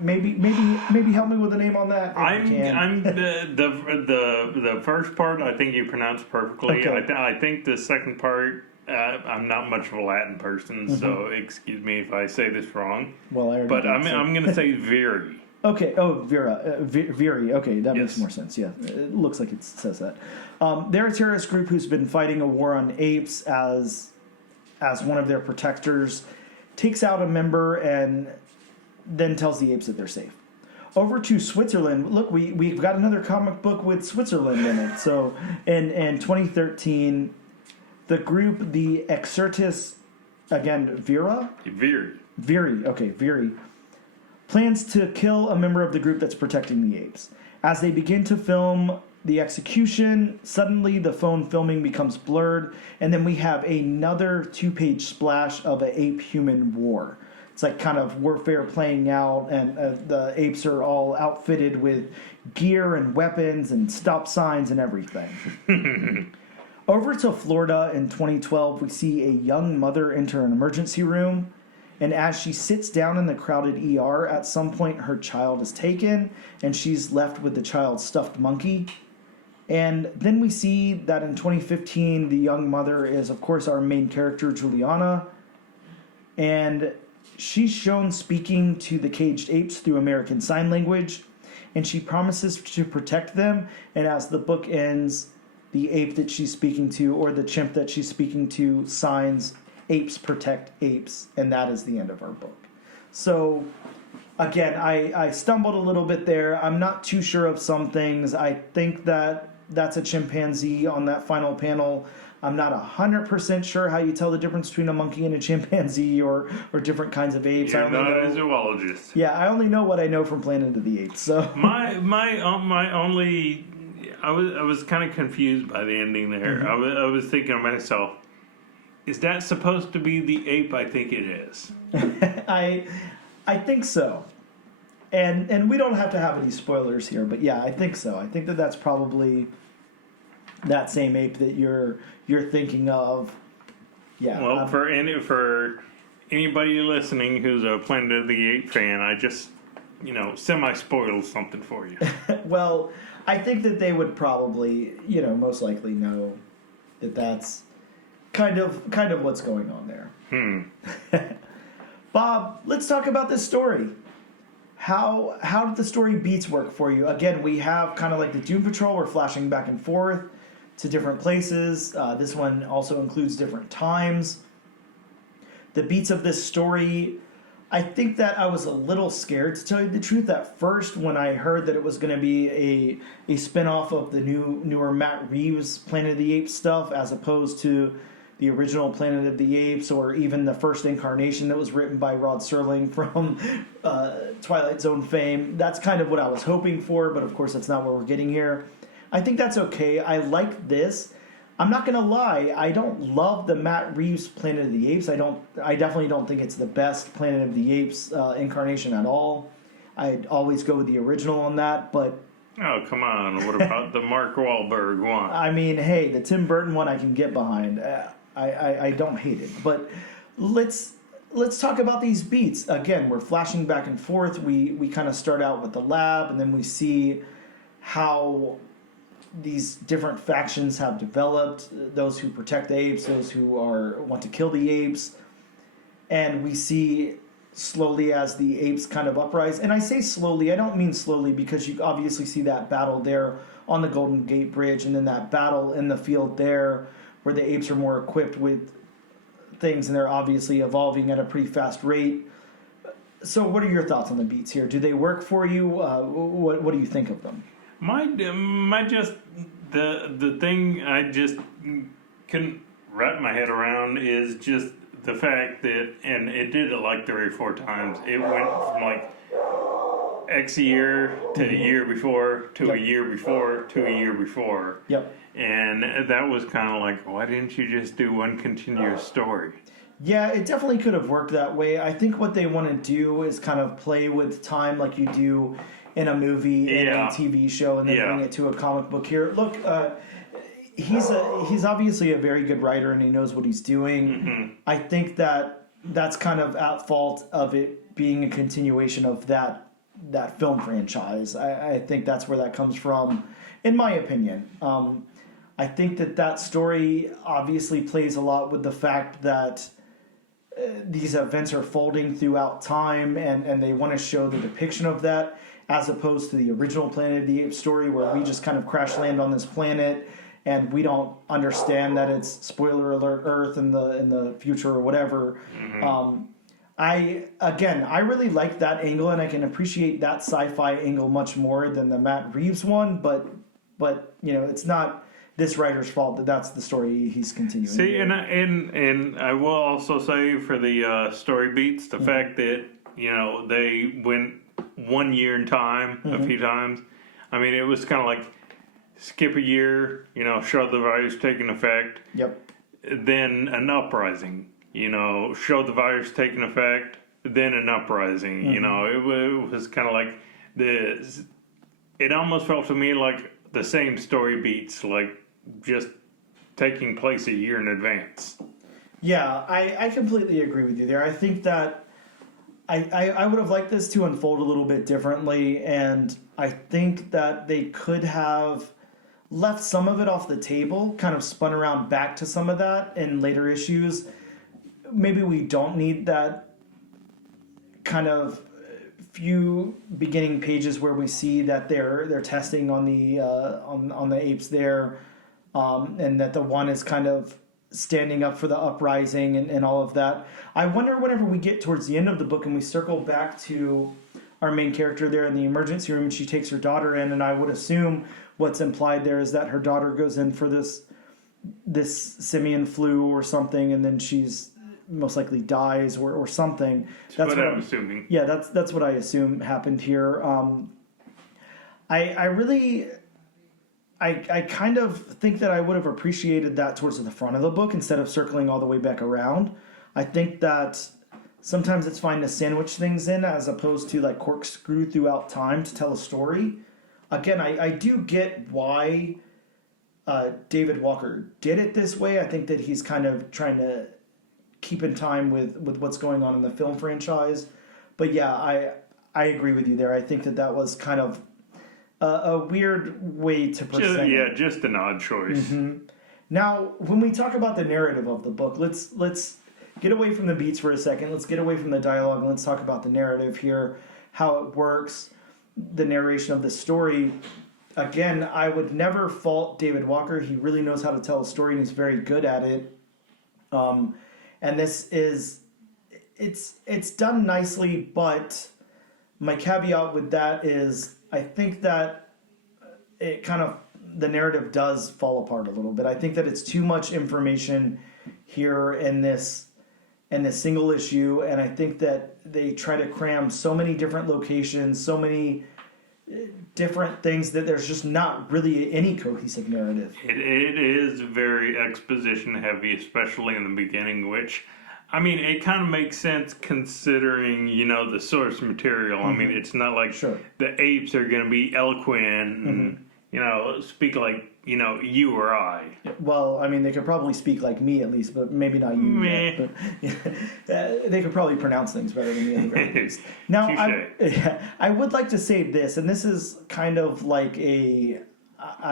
Maybe help me with the name on that. I'm the first part I think you pronounced perfectly. Okay. I think the second part I'm not much of a Latin person, so excuse me if I say this wrong. Well, I'm going to say Viri. Okay. Oh, Vera. Viri. Okay, that makes more sense. Yeah, it looks like it says that. They're a terrorist group who's been fighting a war on apes as one of their protectors, takes out a member and then tells the apes that they're safe. Over to Switzerland. Look, we've got another comic book with Switzerland in it. So in 2013, the group, the Exertus, again, Viri, plans to kill a member of the group that's protecting the apes. As they begin to film the execution. Suddenly, the phone filming becomes blurred, and then we have another 2-page splash of an ape-human war. It's like kind of warfare playing out, and the apes are all outfitted with gear and weapons and stop signs and everything. Over to Florida in 2012, we see a young mother enter an emergency room, and as she sits down in the crowded ER, at some point her child is taken, and she's left with the child's stuffed monkey. And then we see that in 2015, the young mother is, of course, our main character, Juliana, and she's shown speaking to the caged apes through American Sign Language, and she promises to protect them. And as the book ends, the ape that she's speaking to, or the chimp that she's speaking to, signs, "Apes protect apes," and that is the end of our book. So, again, I stumbled a little bit there. I'm not too sure of some things. I think that that's a chimpanzee on that final panel. I'm not 100% sure how you tell the difference between a monkey and a chimpanzee or different kinds of apes. You're not a zoologist. Yeah, I only know what I know from Planet of the Apes. So my only, I was kind of confused by the ending there. Mm-hmm. I was thinking to myself, is that supposed to be the ape I think it is? I think so. And we don't have to have any spoilers here, but yeah, I think so. I think that that's probably that same ape that you're thinking of. Yeah. Well, for anybody listening who's a Planet of the Apes fan, I just semi-spoiled something for you. Well, I think that they would probably most likely know that that's kind of what's going on there. Bob, let's talk about this story. How did the story beats work for you? Again, we have kind of like the Doom Patrol. We're flashing back and forth to different places. This one also includes different times. The beats of this story, I think that I was a little scared, to tell you the truth, at first when I heard that it was going to be a spin-off of the newer Matt Reeves Planet of the Apes stuff, as opposed to the original Planet of the Apes, or even the first incarnation that was written by Rod Serling from Twilight Zone fame. That's kind of what I was hoping for, but of course that's not what we're getting here. I think that's okay. I like this. I'm not going to lie, I don't love the Matt Reeves Planet of the Apes. I definitely don't think it's the best Planet of the Apes incarnation at all. I'd always go with the original on that, but... Oh, come on. What about the Mark Wahlberg one? I mean, hey, the Tim Burton one I can get behind. I don't hate it. But let's talk about these beats. Again, we're flashing back and forth. We kind of start out with the lab, and then we see how these different factions have developed. Those who protect the apes, those who want to kill the apes. And we see slowly as the apes kind of uprise. And I say slowly, I don't mean slowly, because you obviously see that battle there on the Golden Gate Bridge, and then that battle in the field there where the apes are more equipped with things, and they're obviously evolving at a pretty fast rate. So what are your thoughts on the beats here? Do they work for you? What do you think of them? The thing I just couldn't wrap my head around is just the fact that, and it did it like 3 or 4 times, it went from like X year to a year before, to a year before, to a year before. Yep. And that was kind of like, why didn't you just do one continuous story? Yeah, it definitely could have worked that way. I think what they want to do is kind of play with time like you do in a movie, in a TV show, and then bring it to a comic book here. Look, he's obviously a very good writer, and he knows what he's doing. Mm-hmm. I think that's kind of at fault of it being a continuation of that film franchise. I think that's where that comes from, in my opinion. I think that story obviously plays a lot with the fact that these events are folding throughout time, and they want to show the depiction of that, as opposed to the original Planet of the Apes story, where we just kind of crash land on this planet and we don't understand that it's, spoiler alert, Earth in the future or whatever. Mm-hmm. I really like that angle, and I can appreciate that sci-fi angle much more than the Matt Reeves one, but it's not this writer's fault that that's the story he's continuing. See, and I will also say for the story beats, the fact that they went 1 year in time a few times. I mean, it was kind of like skip a year, show the virus taking effect. Yep. Then an uprising, show the virus taking effect, then an uprising. It was kind of like it almost felt to me like the same story beats, like just taking place a year in advance. Yeah, I completely agree with you there. I think that I would have liked this to unfold a little bit differently, and I think that they could have left some of it off the table, kind of spun around back to some of that in later issues. Maybe we don't need that kind of few beginning pages where we see that they're testing on the apes there, and that the one is kind of standing up for the uprising and all of that. I wonder whenever we get towards the end of the book and we circle back to our main character there in the emergency room and she takes her daughter in, and I would assume what's implied there is that her daughter goes in for this simian flu or something, and then she's most likely dies or something. That's what I'm assuming. Yeah, that's what I assume happened here. I kind of think that I would have appreciated that towards the front of the book instead of circling all the way back around. I think that sometimes it's fine to sandwich things in as opposed to like corkscrew throughout time to tell a story. Again, I do get why David Walker did it this way. I think that he's kind of trying to keep in time with what's going on in the film franchise. But yeah, I agree with you there. I think that was kind of a weird way to present it. Just an odd choice. Mm-hmm. Now, when we talk about the narrative of the book, let's get away from the beats for a second. Let's get away from the dialogue and let's talk about the narrative here, how it works, the narration of the story. Again, I would never fault David Walker. He really knows how to tell a story and he's very good at it. And this is, it's done nicely, but my caveat with that is I think that it kind of, the narrative does fall apart a little bit. I think that it's too much information here in this single issue, and I think that they try to cram so many different locations, so many different things that there's just not really any cohesive narrative. It is very exposition heavy, especially in the beginning, which, I mean, it kind of makes sense considering, the source material. Mm-hmm. I mean, it's not like the apes are going to be eloquent and, speak like, you or I. Well, I mean, they could probably speak like me at least, but maybe not you. Yet, but they could probably pronounce things better than me at the very least. Now, I would like to say this, and this is kind of like I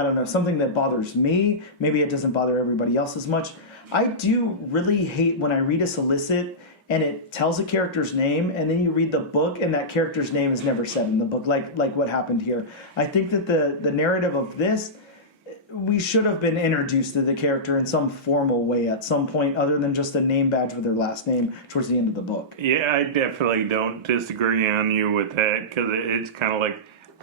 don't know, something that bothers me. Maybe it doesn't bother everybody else as much. I do really hate when I read a solicit and it tells a character's name, and then you read the book and that character's name is never said in the book, like what happened here. I think that the narrative of this, we should have been introduced to the character in some formal way at some point other than just a name badge with their last name towards the end of the book. Yeah, I definitely don't disagree on you with that, because it's kind of like,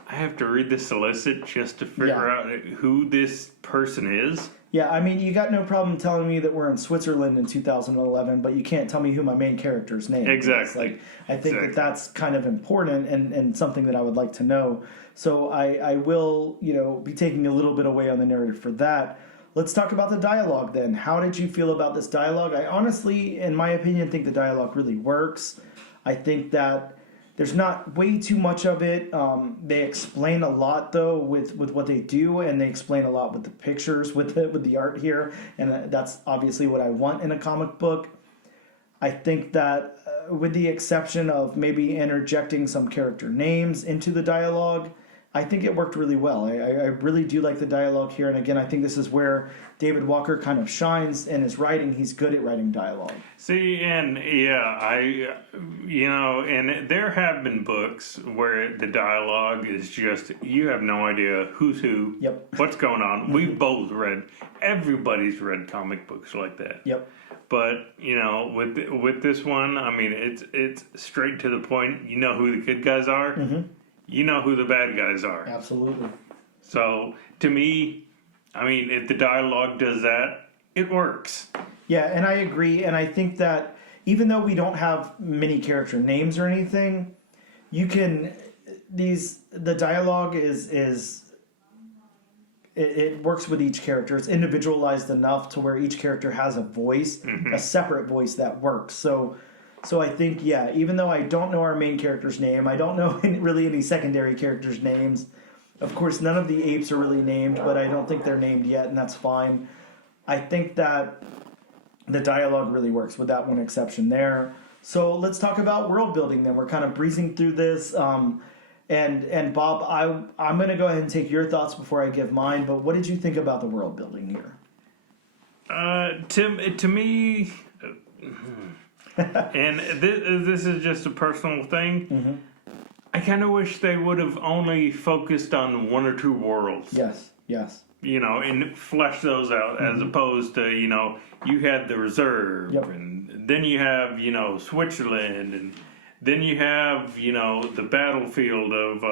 I have to read the solicit just to figure out who this person is. Yeah, I mean, you got no problem telling me that we're in Switzerland in 2011, but you can't tell me who my main character's name is. Exactly. I think that's kind of important and something that I would like to know. So I will, be taking a little bit away on the narrative for that. Let's talk about the dialogue then. How did you feel about this dialogue? I honestly, in my opinion, think the dialogue really works. I think that there's not way too much of it. They explain a lot, though, with what they do, and they explain a lot with the pictures, with the art here, and that's obviously what I want in a comic book. I think that with the exception of maybe interjecting some character names into the dialogue, I think it worked really well. I really do like the dialogue here, and again, I think this is where David Walker kind of shines in his writing. He's good at writing dialogue. See, and and there have been books where the dialogue is just, you have no idea who's who, what's going on. We've both read, everybody's read comic books like that. Yep. But, with this one, I mean, it's straight to the point. You know who the good guys are. Mm-hmm. You know who the bad guys are. Absolutely. So, to me, I mean, if the dialogue does that, it works. Yeah, and I agree. And I think that even though we don't have many character names or anything, the dialogue is it works with each character. It's individualized enough to where each character has a voice, a separate voice that works. So I think, yeah, even though I don't know our main character's name, I don't know really any secondary characters' names. Of course, none of the apes are really named, but I don't think they're named yet, and that's fine. I think that the dialogue really works with that one exception there. So let's talk about world building then. We're kind of breezing through this. And Bob, I'm going to go ahead and take your thoughts before I give mine, but what did you think about the world building here? To me, and this is just a personal thing, I kind of wish they would have only focused on one or two worlds. Yes. And flesh those out as opposed to, you had the reserve, and then you have, Switzerland, and then you have, the battlefield of,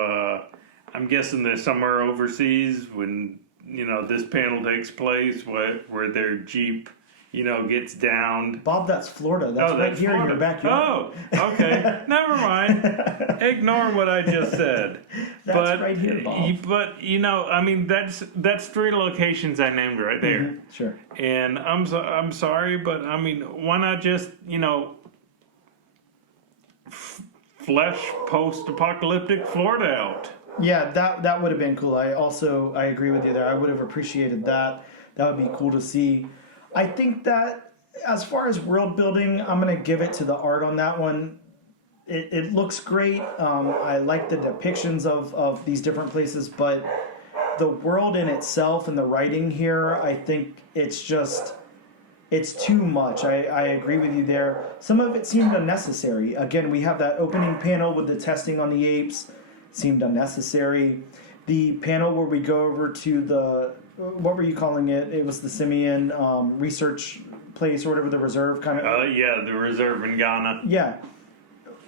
I'm guessing there's somewhere overseas when, this panel takes place where their Jeep, gets downed. Bob, that's Florida. That's right here Florida. In your backyard. Oh, okay. Never mind. Ignore what I just said. That's right here, Bob. But, that's three locations I named right there. Sure. And I'm sorry, but, why not just, flesh post-apocalyptic Florida out? Yeah, that would have been cool. I agree with you there. I would have appreciated that. That would be cool to see. I think that as far as world building, I'm going to give it to the art on that one. It looks great. I like the depictions of these different places, but the world in itself and the writing here, I think it's too much. I agree with you there. Some of it seemed unnecessary. Again, we have that opening panel with the testing on the apes. It seemed unnecessary. The panel where we go over to what were you calling it? It was the Simian research place or whatever, the reserve kind of. The reserve in Ghana. Yeah.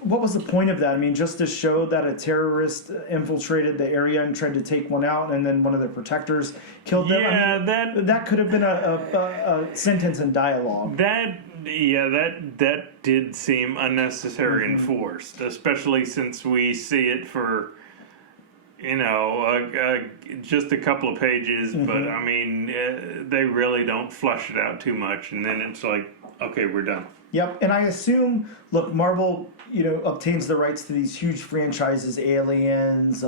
What was the point of that? I mean, just to show that a terrorist infiltrated the area and tried to take one out, and then one of the protectors killed them. Yeah, that could have been a sentence in dialogue. That did seem unnecessary and forced, especially since we see it for just a couple of pages. But they really don't flush it out too much, and then it's like, okay, we're done. Yep, and I assume, look, Marvel, obtains the rights to these huge franchises, Aliens,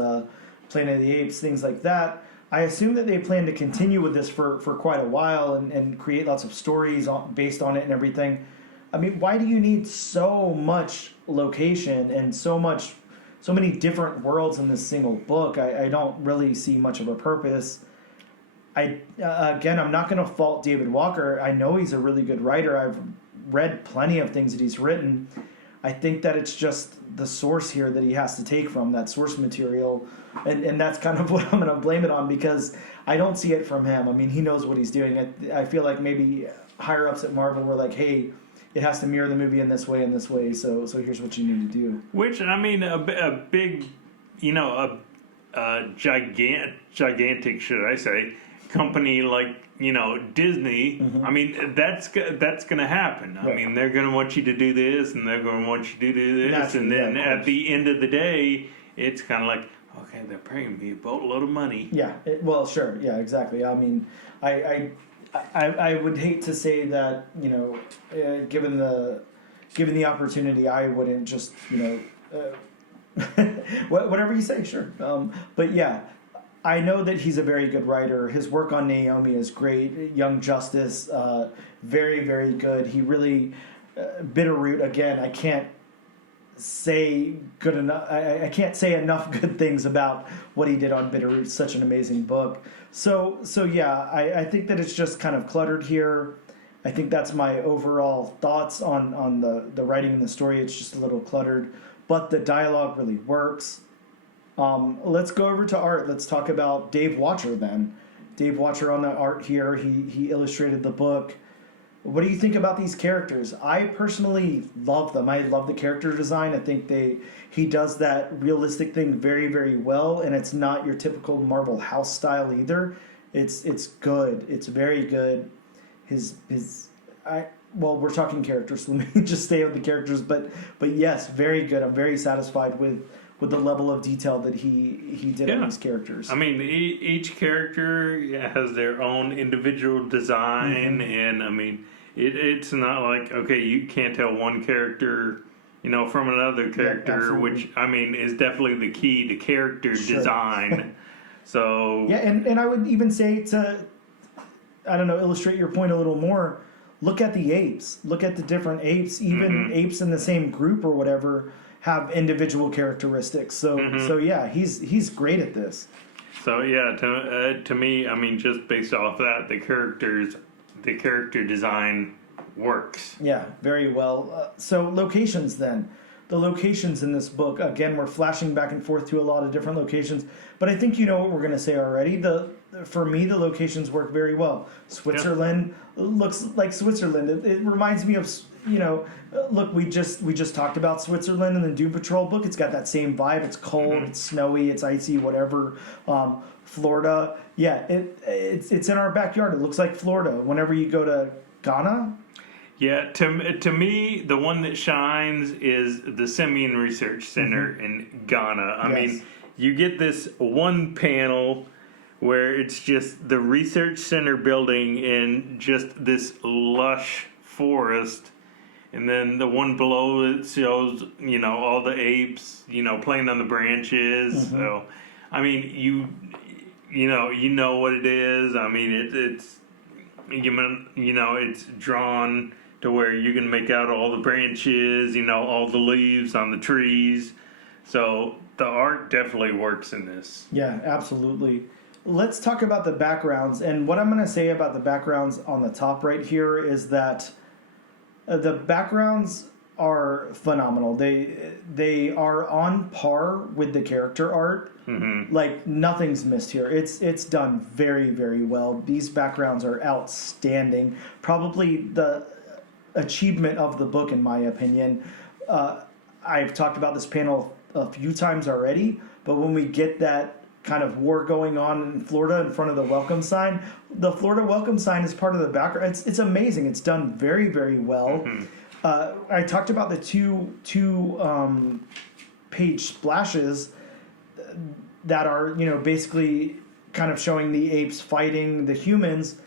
Planet of the Apes, things like that. I assume that they plan to continue with this for quite a while and create lots of stories based on it and everything. I mean, why do you need so much location and so many different worlds in this single book? I don't really see much of a purpose. I'm not going to fault David Walker. I know he's a really good writer. I've read plenty of things that he's written. I think that it's just the source here that he has to take from, that source material, and that's kind of what I'm going to blame it on, because I don't see it from him. I mean, he knows what he's doing. I feel like maybe higher ups at Marvel were like, hey, it has to mirror the movie in this way, so here's what you need to do. Which, a big, gigantic, should I say, company like, Disney, that's going to happen. Right. I mean, they're going to want you to do this, and they're going to want you to do this, Naturally, and then at the end of the day, it's kind of like, okay, they're paying me a boatload of money. Yeah, well, sure, yeah, exactly. I mean, I would hate to say that, given the opportunity, I wouldn't just, whatever you say, sure. But yeah, I know that he's a very good writer. His work on Naomi is great. Young Justice, very, very good. He really, Bitterroot, again, I can't say good enough. I can't say enough good things about what he did on Bitterroot. Such an amazing book. So yeah, I think that it's just kind of cluttered here. I think that's my overall thoughts on the writing and the story. It's just a little cluttered, but the dialogue really works. Let's go over to art. Let's talk about Dave Watcher then. Dave Watcher on the art here. He illustrated the book. What do you think about these characters? I personally love them. I love the character design. I think he does that realistic thing very, very well, and it's not your typical Marvel house style either. It's good. It's very good. We're talking characters, so let me just stay with the characters. But yes, very good. I'm very satisfied with with the level of detail that he did on these characters. I mean, each character has their own individual design, and I mean, it's not like, okay, you can't tell one character, from another character, which, I mean, is definitely the key to character design. So... Yeah, and I would even say to, I don't know, illustrate your point a little more, look at the apes. Look at the different apes. Even apes in the same group or whatever have individual characteristics. So yeah, he's great at this. So yeah, to me, I mean, just based off that, the character design works. Yeah, very well. So locations then. The locations in this book, again, we're flashing back and forth to a lot of different locations, but I think you know what we're going to say already. For me, the locations work very well. Switzerland looks like Switzerland. It reminds me of, look, we just talked about Switzerland in the Doom Patrol book. It's got that same vibe. It's cold, it's snowy, it's icy, whatever. Florida, yeah, it's in our backyard. It looks like Florida. Whenever you go to Ghana. Yeah, to me, the one that shines is the Simian Research Center in Ghana. I mean, you get this one panel where it's just the research center building in just this lush forest, and then the one below it shows, all the apes, playing on the branches. So, I mean, you know what it is. I mean, it's drawn to where you can make out all the branches, all the leaves on the trees. So the art definitely works in this. Yeah, absolutely. Let's talk about the backgrounds. And what I'm going to say about the backgrounds on the top right here is that the backgrounds are phenomenal. They are on par with the character art. Like, nothing's missed here. It's done very, very well. These backgrounds are outstanding. Probably the achievement of the book, in my opinion. I've talked about this panel a few times already, but when we get that kind of war going on in Florida in front of the welcome sign, the Florida welcome sign is part of the background. It's amazing. It's done very, very well. I talked about the two page splashes that are, basically kind of showing the apes fighting the humans.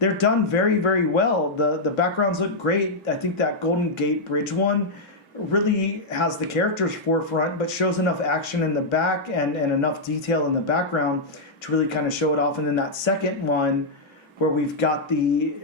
They're done very, very well. The backgrounds look great. I think that Golden Gate Bridge one really has the characters forefront, but shows enough action in the back and enough detail in the background to really kind of show it off. And then that second one where we've got the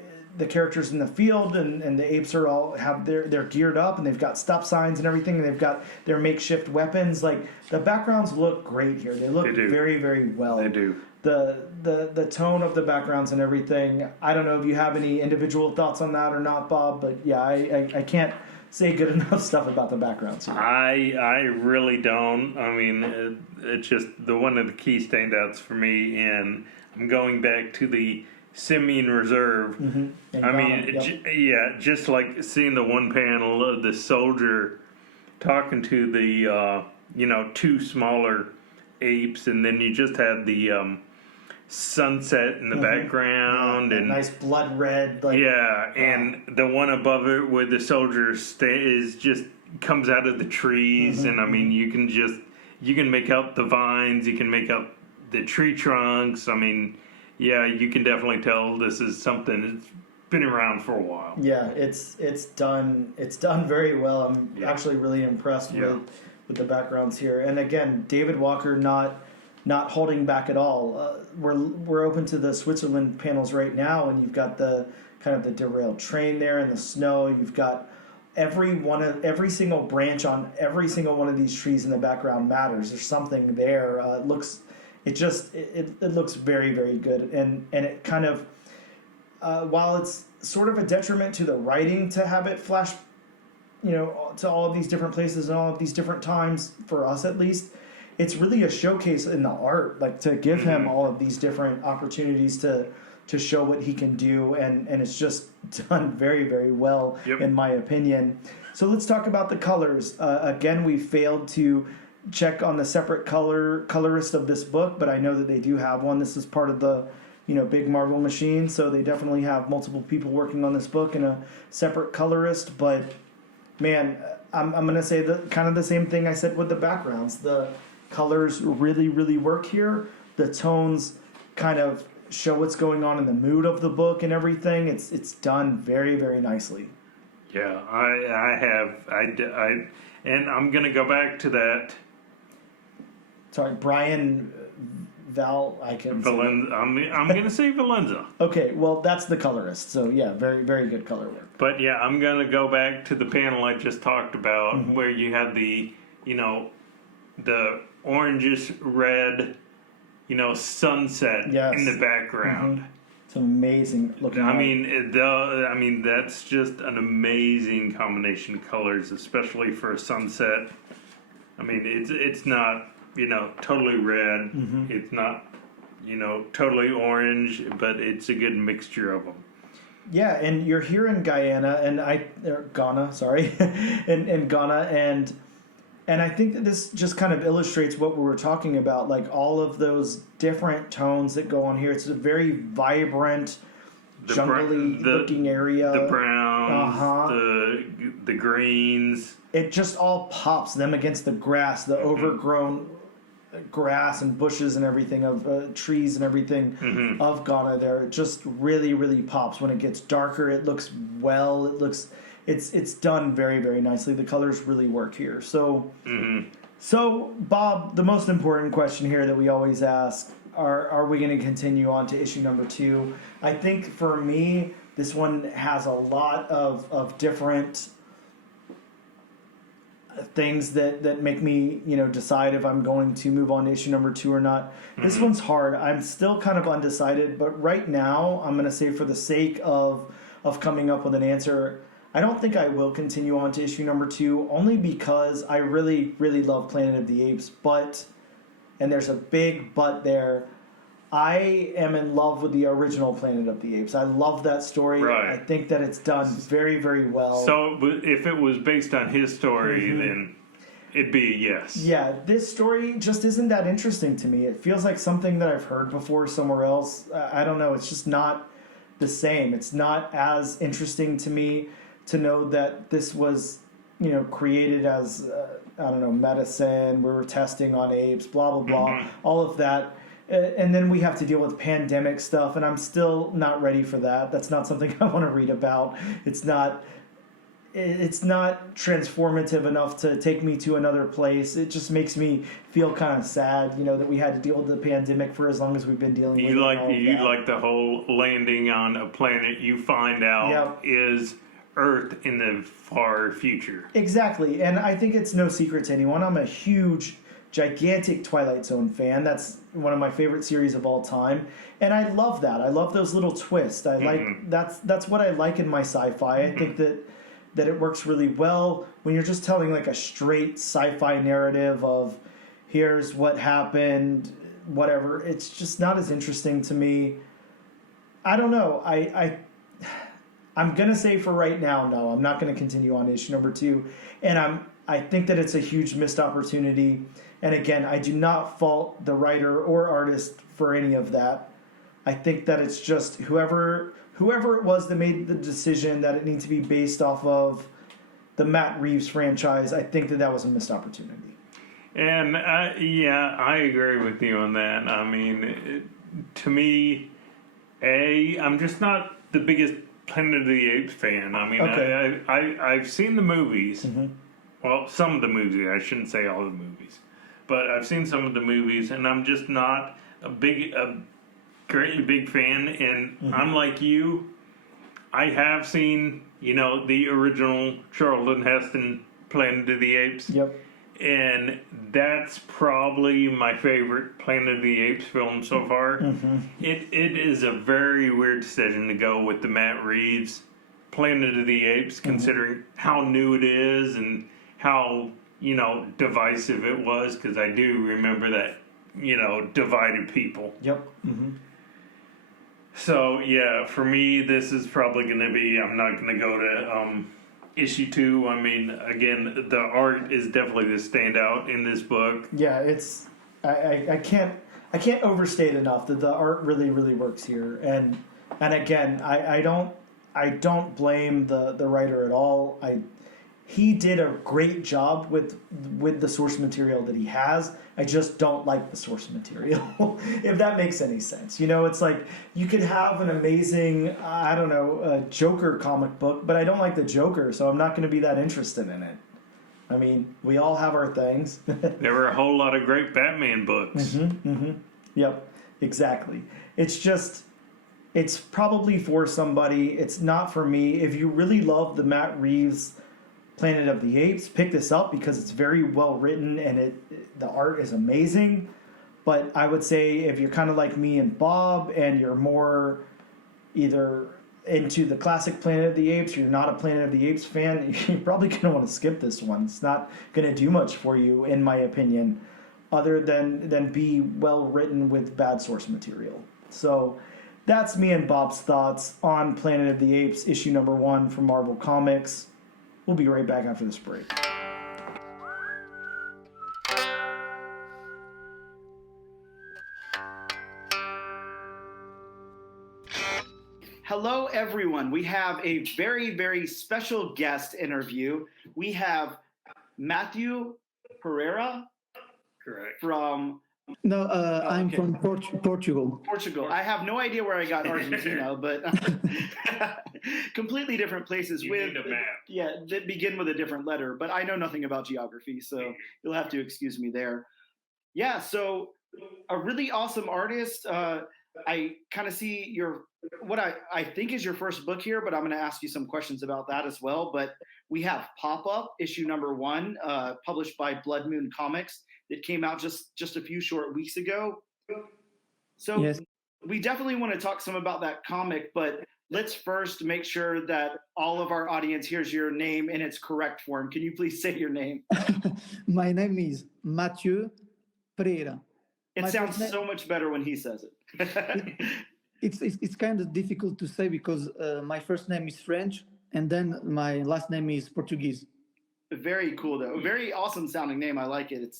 characters in the field and the apes are all they're geared up and they've got stop signs and everything, and they've got their makeshift weapons. Like, the backgrounds look great here. They look very, very well. They do. The tone of the backgrounds and everything. I don't know if you have any individual thoughts on that or not, Bob, but yeah, I can't say good enough stuff about the backgrounds here. I really don't. I mean, it's just one of the key standouts for me, and I'm going back to the Simian Reserve. I mean, just like seeing the one panel of the soldier talking to the two smaller apes, and then you just have the sunset in the background, and nice blood red. And the one above it where the soldier comes out of the trees, and I mean, you can make out the vines, you can make out the tree trunks. I mean, yeah, you can definitely tell this is something that's been around for a while. Yeah, it's done very well. I'm actually really impressed with the backgrounds here. And again, David Walker not holding back at all. We're open to the Switzerland panels right now, and you've got the kind of the derailed train there in the snow. You've got every single branch on every single one of these trees in the background matters. There's something there. It looks very, very good, and it kind of while it's sort of a detriment to the writing to have it flash, to all of these different places and all of these different times, for us at least, it's really a showcase in the art, like to give him all of these different opportunities to show what he can do, and it's just done very, very well, in my opinion. So let's talk about the colors. Again, we failed to check on the separate colorist of this book, but I know that they do have one. This is part of the big Marvel machine, so they definitely have multiple people working on this book and a separate colorist. But man, I'm going to say kind of the same thing I said with the backgrounds. The colors really, really work here. The tones kind of show what's going on in the mood of the book and everything. It's done very, very nicely. Yeah, and I'm going to go back to that. Sorry, Brian I can Valenza. I'm going to say Valenza. Okay, well, that's the colorist. So, yeah, very, very good color work. But, yeah, I'm going to go back to the panel I just talked about where you had the, the orangish red, sunset in the background. It's amazing looking. I mean, that's just an amazing combination of colors, especially for a sunset. I mean, it's not, totally red. It's not, totally orange, but it's a good mixture of them. Yeah, and you're here in Ghana, and Ghana, sorry, in Ghana, and I think that this just kind of illustrates what we were talking about, like all of those different tones that go on here. It's a very vibrant, jungly looking area. The browns, the greens. It just all pops, them against the grass, the overgrown grass and bushes and everything of trees and everything of Ghana there. It just really, really pops. When it gets darker, it looks it's done very, very nicely. The colors really work here. So, so Bob, the most important question here that we always ask, are we going to continue on to issue number 2? I think for me, this one has a lot of different things that make me, decide if I'm going to move on to issue number 2 or not. This one's hard. I'm still kind of undecided, but right now, I'm going to say for the sake of coming up with an answer, I don't think I will continue on to issue number 2, only because I really, really love Planet of the Apes, and there's a big but there, I am in love with the original Planet of the Apes. I love that story. Right. I think that it's done very, very well. So if it was based on his story, then it'd be a yes. Yeah, this story just isn't that interesting to me. It feels like something that I've heard before somewhere else. I don't know. It's just not the same. It's not as interesting to me to know that this was, created as, medicine. We were testing on apes, blah, blah, blah, all of that. And then we have to deal with pandemic stuff, and I'm still not ready for that. That's not something I want to read about. It's not transformative enough to take me to another place. It just makes me feel kind of sad, that we had to deal with the pandemic for as long as we've been dealing with it. You like the whole landing on a planet you find out is Earth in the far future. Exactly, and I think it's no secret to anyone. I'm a huge, gigantic Twilight Zone fan. That's one of my favorite series of all time, and I love that. I love those little twists. I like that's what I like in my sci-fi. I think that it works really well when you're just telling like a straight sci-fi narrative of here's what happened, whatever. It's just not as interesting to me. I don't know. I'm gonna say for right now, no, I'm not gonna continue on issue number 2, and I think that it's a huge missed opportunity. And again, I do not fault the writer or artist for any of that. I think that it's just whoever it was that made the decision that it needs to be based off of the Matt Reeves franchise. I think that was a missed opportunity. And I agree with you on that. I mean, to me, I'm just not the biggest Planet of the Apes fan. I mean, okay. I've seen the movies. Well, some of the movies. I shouldn't say all the movies, but I've seen some of the movies, and I'm just not a greatly big fan. And I'm like you. I have seen, the original Charlton Heston Planet of the Apes. Yep. And that's probably my favorite Planet of the Apes film so far. It is a very weird decision to go with the Matt Reeves Planet of the Apes, considering how new it is and how, divisive it was, because I do remember that, divided people. Yep. So, yeah, for me, this is probably going to be, I'm not going to go to issue 2. I mean, again, the art is definitely the standout in this book. Yeah, it's, I can't overstate enough that the art really, really works here. And again, I don't blame the writer at all. he did a great job with the source material that he has. I just don't like the source material, if that makes any sense. You know, it's like you could have an amazing, I don't know, Joker comic book, but I don't like the Joker, so I'm not going to be that interested in it. I mean, we all have our things. There were a whole lot of great Batman books. Yep, exactly. It's just, it's probably for somebody. It's not for me. If you really love the Matt Reeves Planet of the Apes, pick this up because it's very well written and the art is amazing. But I would say if you're kind of like me and Bob and you're more either into the classic Planet of the Apes or you're not a Planet of the Apes fan, you're probably going to want to skip this one. It's not going to do much for you, in my opinion, other than be well written with bad source material. So that's me and Bob's thoughts on Planet of the Apes, issue number 1 from Marvel Comics. We'll be right back after this break. Hello, everyone. We have a very, very special guest interview. We have Matthieu Pereira. Correct. From... No, I'm from Portugal. Portugal. I have no idea where I got Argentina, but completely different places. You need a map. Yeah, that begin with a different letter. But I know nothing about geography, so you'll have to excuse me there. Yeah, so a really awesome artist. I kind of see what I think is your first book here, but I'm going to ask you some questions about that as well. But we have Pop-Up, issue number 1, published by BloodMoon Comics. That came out just a few short weeks ago. So yes, we definitely want to talk some about that comic, but let's first make sure that all of our audience hears your name in its correct form. Can you please say your name? My name is Matthieu Pereira. It sounds so much better when he says it. It's kind of difficult to say because my first name is French and then my last name is Portuguese. Very cool though. Very awesome sounding name. I like it.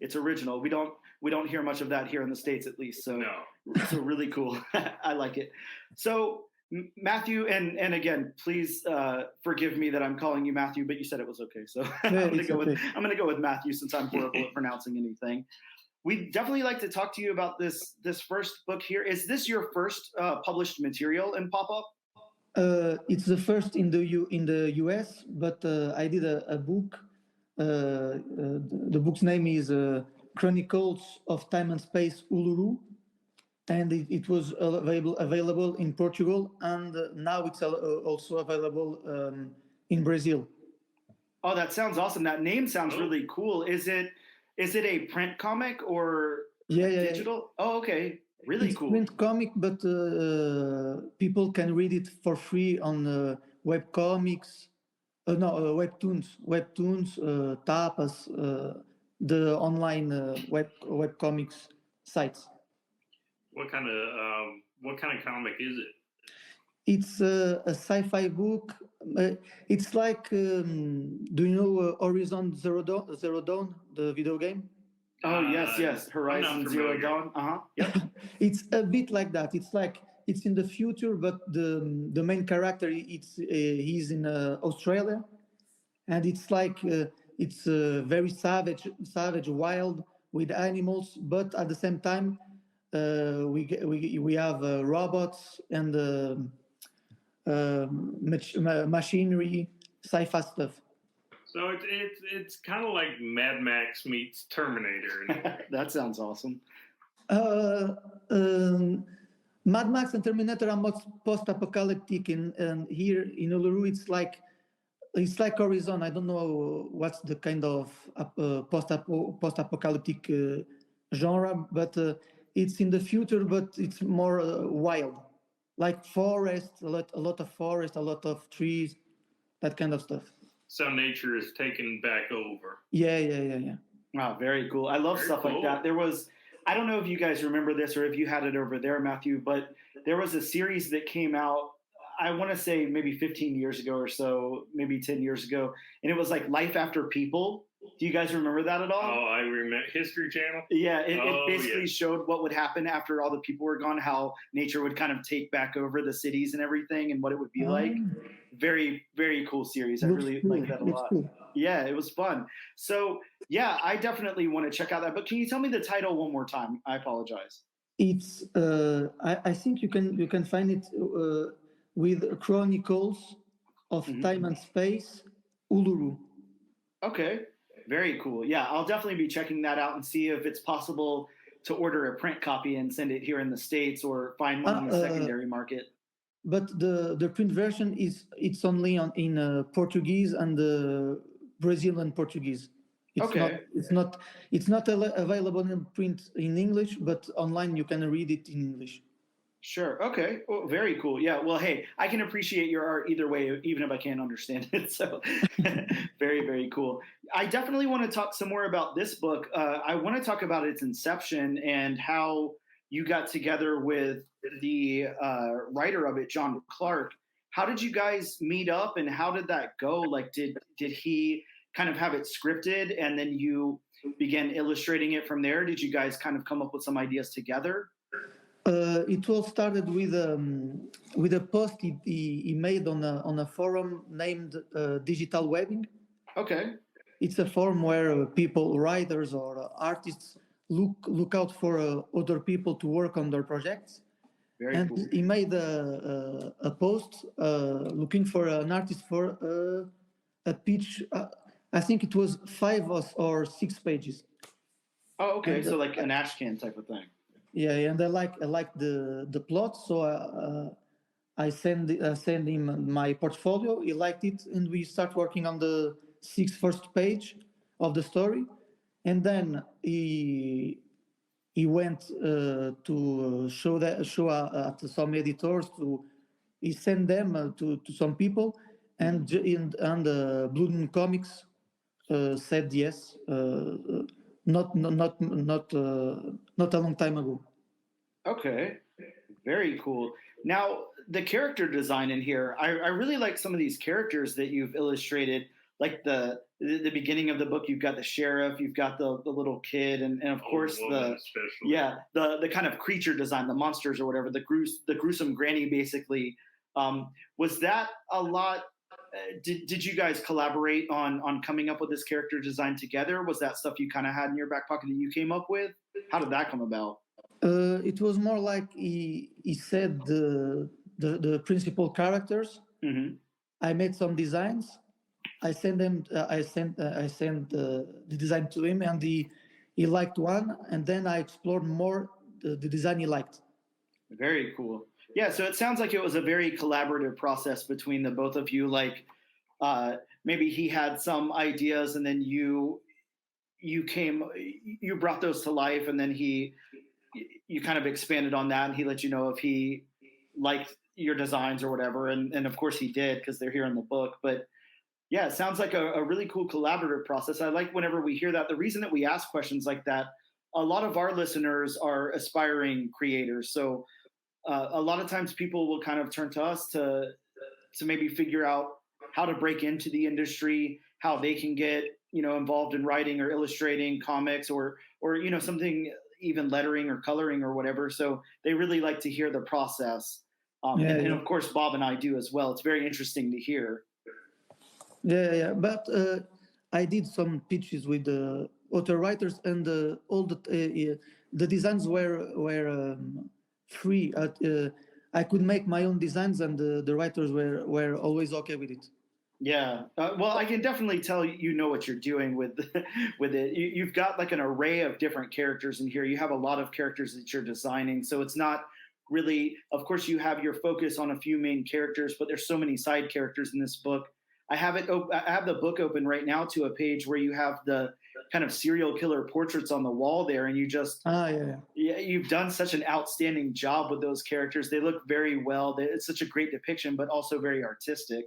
It's original. We don't hear much of that here in the States, at least. So, no. So really cool. I like it. So Matthieu, and again, please forgive me that I'm calling you Matthieu, but you said it was okay. So I'm going to go with Matthieu since I'm horrible at pronouncing anything. We'd definitely like to talk to you about this first book here. Is this your first published material in Pop-Up? It's the first in the US, but I did a book. The book's name is Chronicles of Time and Space Uluru, and it was available in Portugal, and now it's also available in Brazil. Oh, that sounds awesome. That name sounds really cool. Is it a print comic or digital? Yeah. Oh, okay. Really cool. Print comic, but people can read it for free on webcomics. Webtoons, Tapas, the online webcomics sites. What kind of comic is it? It's a sci-fi book. It's like, do you know Horizon Zero Dawn, the video game? Oh yes, Horizon Zero Dawn. Yep. It's a bit like that. It's like it's in the future, but the main character he's in Australia, and it's like it's very savage, wild with animals, but at the same time we have robots and machinery, sci-fi stuff. So it's kind of like Mad Max meets Terminator. That sounds awesome. Mad Max and Terminator are more post-apocalyptic, and here in Uluru it's like Horizon. I don't know what's the kind of post-apocalyptic genre, but it's in the future, but it's more wild, like forest, a lot of forest, a lot of trees, that kind of stuff. So nature is taken back over. Yeah. Wow, very cool. I love stuff like that. There was, I don't know if you guys remember this or if you had it over there, Matthieu, but there was a series that came out, I want to say maybe 15 years ago or so, maybe 10 years ago, and it was like Life After People. Do you guys remember that at all? Oh, I remember History Channel. Yeah, it basically showed what would happen after all the people were gone, how nature would kind of take back over the cities and everything, and what it would be like. Very, very cool series. I really like that a lot. Cool. Yeah, it was fun. So yeah, I definitely want to check out that. But can you tell me the title one more time? I apologize. It's I think you can find it with Chronicles of Time and Space, Uluru. Okay, very cool. Yeah, I'll definitely be checking that out and see if it's possible to order a print copy and send it here in the States or find one on the secondary market. But the print version it's only in Portuguese and Brazilian Portuguese. It's not available in print in English, but online you can read it in English. Sure. Okay. Well, very cool. Yeah. Well, hey, I can appreciate your art either way, even if I can't understand it. So very, very cool. I definitely want to talk some more about this book. I want to talk about its inception and how you got together with the writer of it, John Clark. How did you guys meet up and how did that go? Like, did he kind of have it scripted and then you began illustrating it from there? Did you guys kind of come up with some ideas together? It all started with a post he made on a forum named Digital Webbing. Okay. It's a forum where people, writers or artists, look out for other people to work on their projects. Very cool. He made a post looking for an artist for a pitch. I think it was 5 or 6 pages. Oh, okay. So like an ashcan type of thing. Yeah, and I like the plot, so I send him my portfolio. He liked it, and we start working on the first page of the story, and then he went to show at some editors. He sent them to some people, and BloodMoon Comics said yes. Not a long time ago. Okay, very cool. Now, the character design in here, I really like some of these characters that you've illustrated. Like the beginning of the book, you've got the sheriff, you've got the little kid, and of course the kind of creature design, the monsters or whatever, the gruesome granny basically. Was that a lot? Did you guys collaborate on coming up with this character design together? Was that stuff you kind of had in your back pocket that you came up with? How did that come about? It was more like he said the principal characters. Mm-hmm. I made some designs. I sent them. I sent the design to him, and he liked one. And then I explored more the design he liked. Very cool. Yeah, so it sounds like it was a very collaborative process between the both of you. Like, maybe he had some ideas, and then you brought those to life, and then you kind of expanded on that, and he let you know if he liked your designs or whatever, and of course he did because they're here in the book. But yeah, it sounds like a really cool collaborative process. I like whenever we hear that. The reason that we ask questions like that, a lot of our listeners are aspiring creators, so. A lot of times people will kind of turn to us to maybe figure out how to break into the industry, how they can get, involved in writing or illustrating comics or something, even lettering or coloring or whatever. So they really like to hear the process. And of course, Bob and I do as well. It's very interesting to hear. Yeah. But I did some pitches with the author writers, and all the designs were free. I could make my own designs, and the writers were always okay with it. Yeah, well, I can definitely tell you know what you're doing with it. You've got like an array of different characters in here. You have a lot of characters that you're designing, so it's not really. Of course, you have your focus on a few main characters, but there's so many side characters in this book. I have the book open right now to a page where you have the kind of serial killer portraits on the wall there, and you just you've done such an outstanding job with those characters. They look very well. It's such a great depiction, but also very artistic.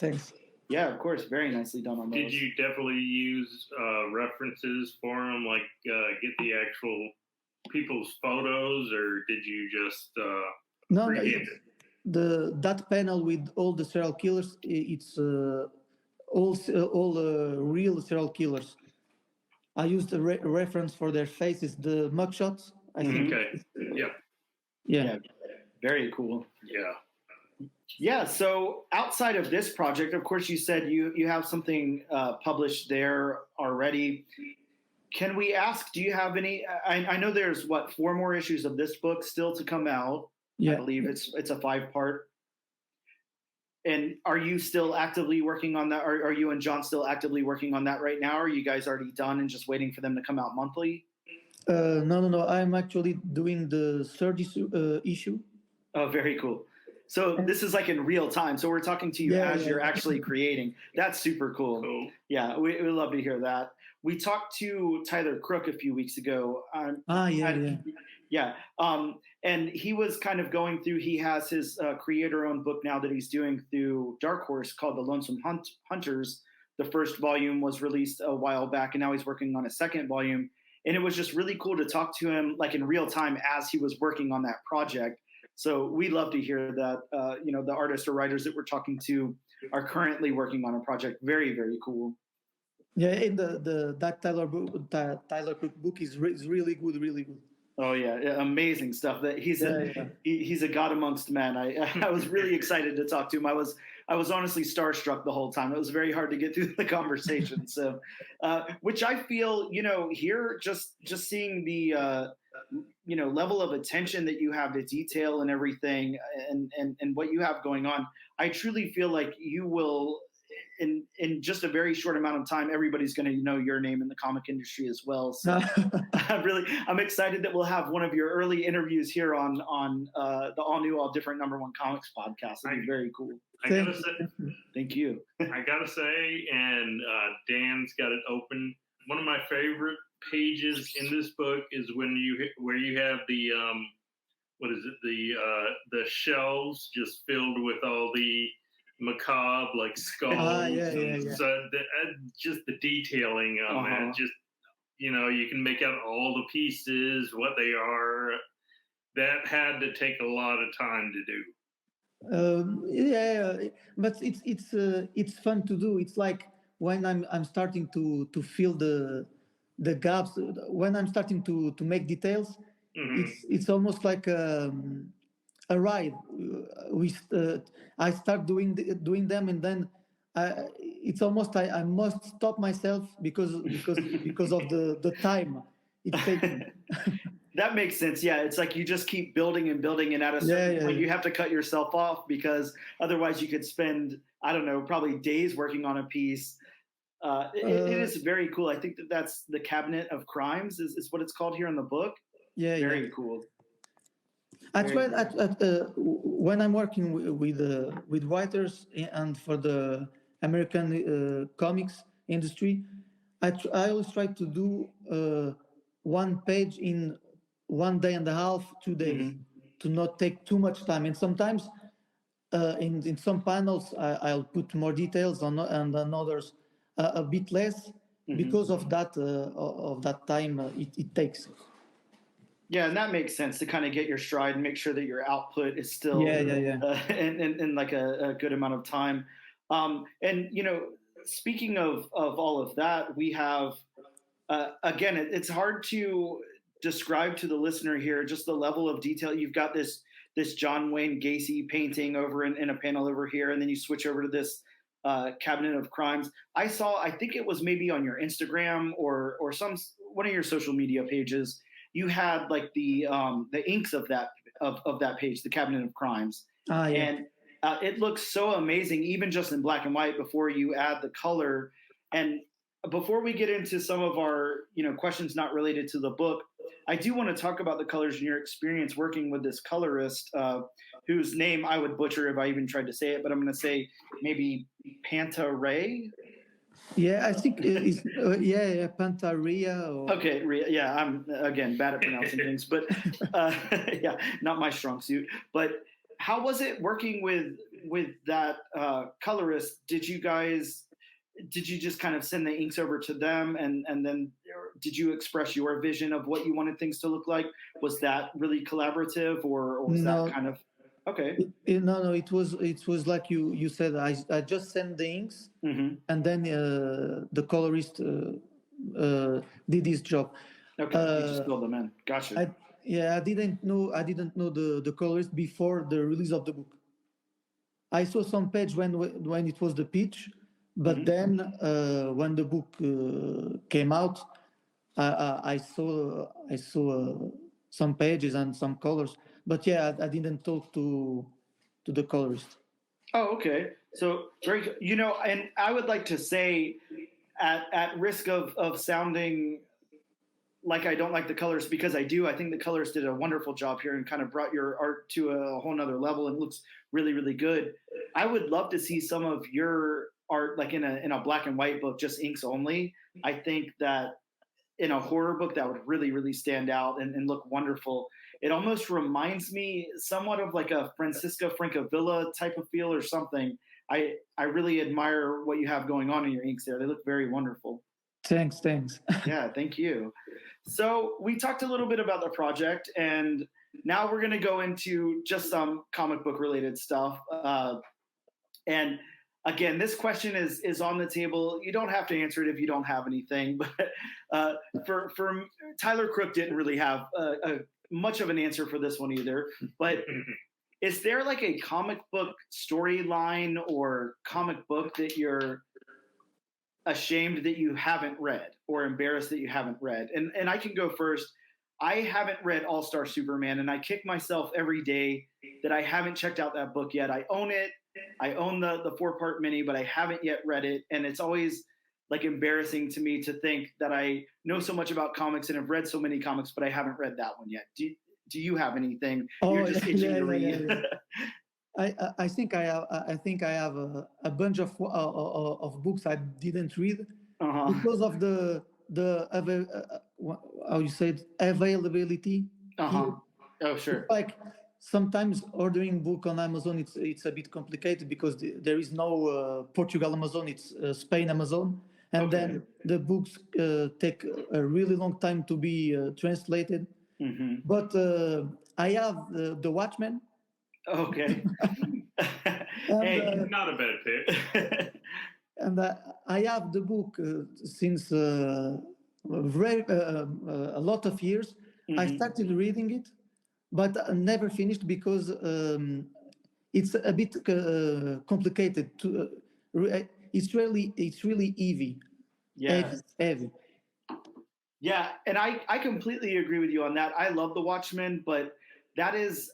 Thanks. Yeah, of course, very nicely done on those. Did you definitely use references for them, like get the actual people's photos, or did you just create it? That panel with all the serial killers, it's all real serial killers. I used a reference for their faces, the mugshots. I think. Okay. Yeah. Yeah. Very cool. Yeah. Yeah. So outside of this project, of course, you said you have something published there already. Can we ask? Do you have any? I know there's 4 more issues of this book still to come out. Yeah. I believe it's a 5-part. And are you still actively working on that? Are you and John still actively working on that right now? Or are you guys already done and just waiting for them to come out monthly? No. I'm actually doing the third issue. Oh, very cool. So this is like in real time. So we're talking to you as you're actually creating. That's super cool. Yeah, we love to hear that. We talked to Tyler Crook a few weeks ago. Yeah. And he was kind of going through, he has his creator-owned book now that he's doing through Dark Horse called The Lonesome Hunters. The first volume was released a while back, and now he's working on a second volume. And it was just really cool to talk to him like in real time as he was working on that project. So we love to hear that, the artists or writers that we're talking to are currently working on a project. Very, very cool. Yeah, and that Tyler Crook book is really good, really good. Oh yeah, amazing stuff. That he's a god amongst men. I was really excited to talk to him. I was honestly starstruck the whole time. It was very hard to get through the conversation. So, which I feel, here just seeing the level of attention that you have to detail and everything, and what you have going on, I truly feel like you will. In just a very short amount of time, everybody's going to know your name in the comic industry as well. So I'm excited that we'll have one of your early interviews here on the all new, all different #1 comics podcast. It'll be very cool. I gotta say, thank you. I gotta say, and Dan's got it open. One of my favorite pages in this book is where you have the the shelves just filled with all the macabre like skulls. So just the detailing of it, just you can make out all the pieces, what they are. That had to take a lot of time to do. But it's fun to do. It's like when I'm starting to fill the gaps, when I'm starting to make details. Mm-hmm. It's almost like a ride. I start doing them, and then it's almost I must stop myself because of the time it's taking. That makes sense. Yeah, it's like you just keep building and building, and at a certain point you have to cut yourself off because otherwise you could spend, I don't know, probably days working on a piece. It is very cool. I think that's the Cabinet of Crimes is what it's called here in the book. Very cool. I try when I'm working with writers and for the American comics industry. I always try to do one page in 1 day and a half, 2 days, to not take too much time. And sometimes in some panels I'll put more details on, and on others a bit less because of that time it takes. Yeah, and that makes sense to kind of get your stride and make sure that your output is still in like a good amount of time. And speaking of all of that, we have again, it's hard to describe to the listener here just the level of detail. You've got this John Wayne Gacy painting over in a panel over here, and then you switch over to this Cabinet of Crimes. I think it was maybe on your Instagram or one of your social media pages. You had like the inks of that page, the Cabinet of Crimes, and it looks so amazing, even just in black and white. Before you add the color, and before we get into some of our questions not related to the book, I do want to talk about the colors and your experience working with this colorist, whose name I would butcher if I even tried to say it, but I'm going to say maybe Pereira. Yeah, I think it's Pantaria. Okay, yeah, I'm again bad at pronouncing things, but not my strong suit. But how was it working with that colorist? Did you just kind of send the inks over to them, and then did you express your vision of what you wanted things to look like? Was that really collaborative, or was that kind of Okay. No, it was like you said. I just sent the inks, and then the colorist did his job. Okay, you just filled them in. Gotcha. I didn't know the colorist before the release of the book. I saw some page when it was the pitch, but then when the book came out, I saw some pages and some colors. But yeah, I didn't talk to the colorist. Oh, okay. So very, and I would like to say, at risk of sounding like I don't like the colors, because I do. I think the colors did a wonderful job here and kind of brought your art to a whole nother level and looks really, really good. I would love to see some of your art like in a black and white book, just inks only. I think that in a horror book that would really, really stand out and look wonderful. It almost reminds me somewhat of like a Francisco Francavilla type of feel or something. I really admire what you have going on in your inks there. They look very wonderful. Thanks. Yeah, thank you. So we talked a little bit about the project, and now we're going to go into just some comic book related stuff. And again, this question is on the table. You don't have to answer it if you don't have anything, but for Tyler Crook didn't really have much of an answer for this one either. But is there like a comic book storyline or comic book that you're ashamed that you haven't read or embarrassed that you haven't read? And I can go first. I haven't read All-Star Superman, and I kick myself every day that I haven't checked out that book yet. I own it. I own the 4-part mini, but I haven't yet read it. And it's always like embarrassing to me to think that I know so much about comics and have read so many comics, but I haven't read that one yet. Do you have anything you're just itching to read? Yeah. I think I have a bunch of books I didn't read because of the how you say it, availability. Oh, sure. It's like sometimes ordering book on Amazon, it's a bit complicated because there is no Portugal Amazon, it's Spain Amazon, and then the books take a really long time to be translated. But I have the Watchmen. Okay. Hey, not a bad pick. And I have the book since a lot of years. I started reading it, but I never finished because it's a bit complicated. It's really heavy. Yeah. Heavy. Yeah, and I completely agree with you on that. I love The Watchmen, but that is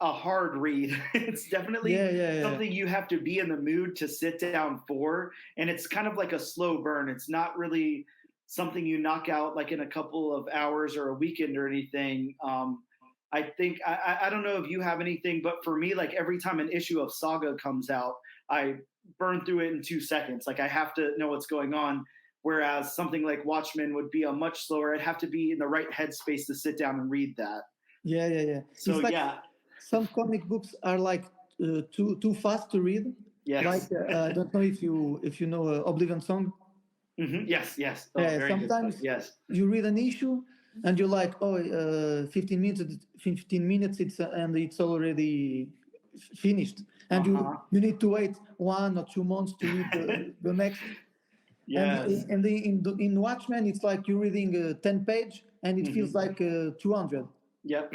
a hard read. It's definitely something you have to be in the mood to sit down for, and it's kind of like a slow burn. It's not really something you knock out like in a couple of hours or a weekend or anything. I think I don't know if you have anything, but for me, like every time an issue of Saga comes out, I burn through it in 2 seconds. Like I have to know what's going on. Whereas something like Watchmen would be a much slower. I'd have to be in the right headspace to sit down and read that. Yeah. So like some comic books are like too fast to read. Yes. Like I don't know if you know Oblivion Song. Yes. Oh, yeah. Sometimes you read an issue and you're like, 15 minutes. It's already finished, and you need to wait 1 or 2 months to read the next. Yes. And in Watchmen, it's like you're reading 10 page and it feels like 200. Yep.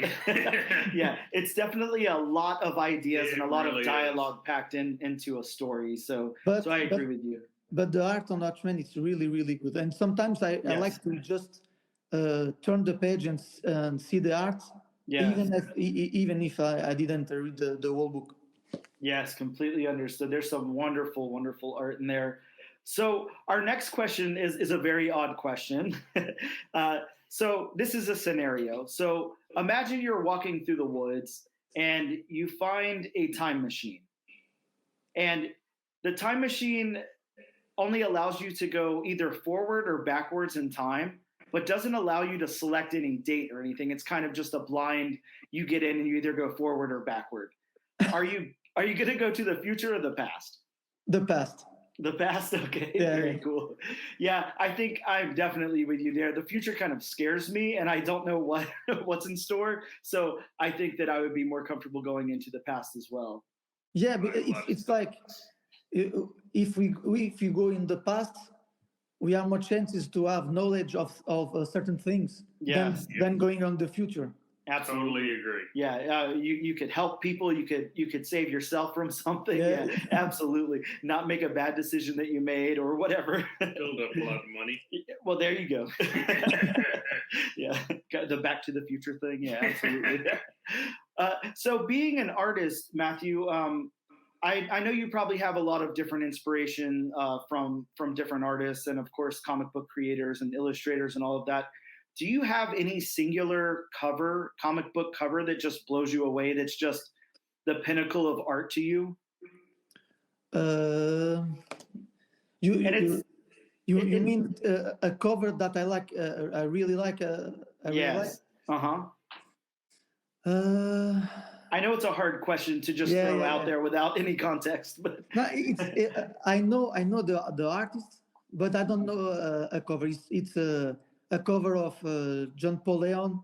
Yeah, it's definitely a lot of ideas and a lot of dialogue packed into a story. So I agree with you. But the art on Watchmen is really, really good. And sometimes I like to just turn the page and see the art, even if I didn't read the whole book. Yes, completely understood. There's some wonderful, wonderful art in there. So our next question is a very odd question. So this is a scenario. So imagine you're walking through the woods and you find a time machine. And the time machine only allows you to go either forward or backwards in time, but doesn't allow you to select any date or anything. It's kind of just a blind, you get in and you either go forward or backward. Are you going to go to the future or the past? The past. The past, okay, Yeah, very yeah. cool. Yeah, I think I'm definitely with you there. The future kind of scares me, and I don't know what what's in store. So I think that I would be more comfortable going into the past as well. Yeah, but it's like if you go in the past, we have more chances to have knowledge of certain things than going on the future. Absolutely. Totally agree. Yeah, you could help people. You could save yourself from something. Yeah, absolutely. Not make a bad decision that you made or whatever. Build up a lot of money. Well, there you go. Yeah, the Back to the Future thing. Yeah, absolutely. So, being an artist, Matthieu, I know you probably have a lot of different inspiration from different artists, and of course, comic book creators and illustrators and all of that. Do you have any singular comic book cover that just blows you away? That's just the pinnacle of art to you? You mean a cover that I like? I really like. Yes. I know it's a hard question to just throw out there without any context, but no, I know the artist, but I don't know a cover. It's a cover of John Paul Leon.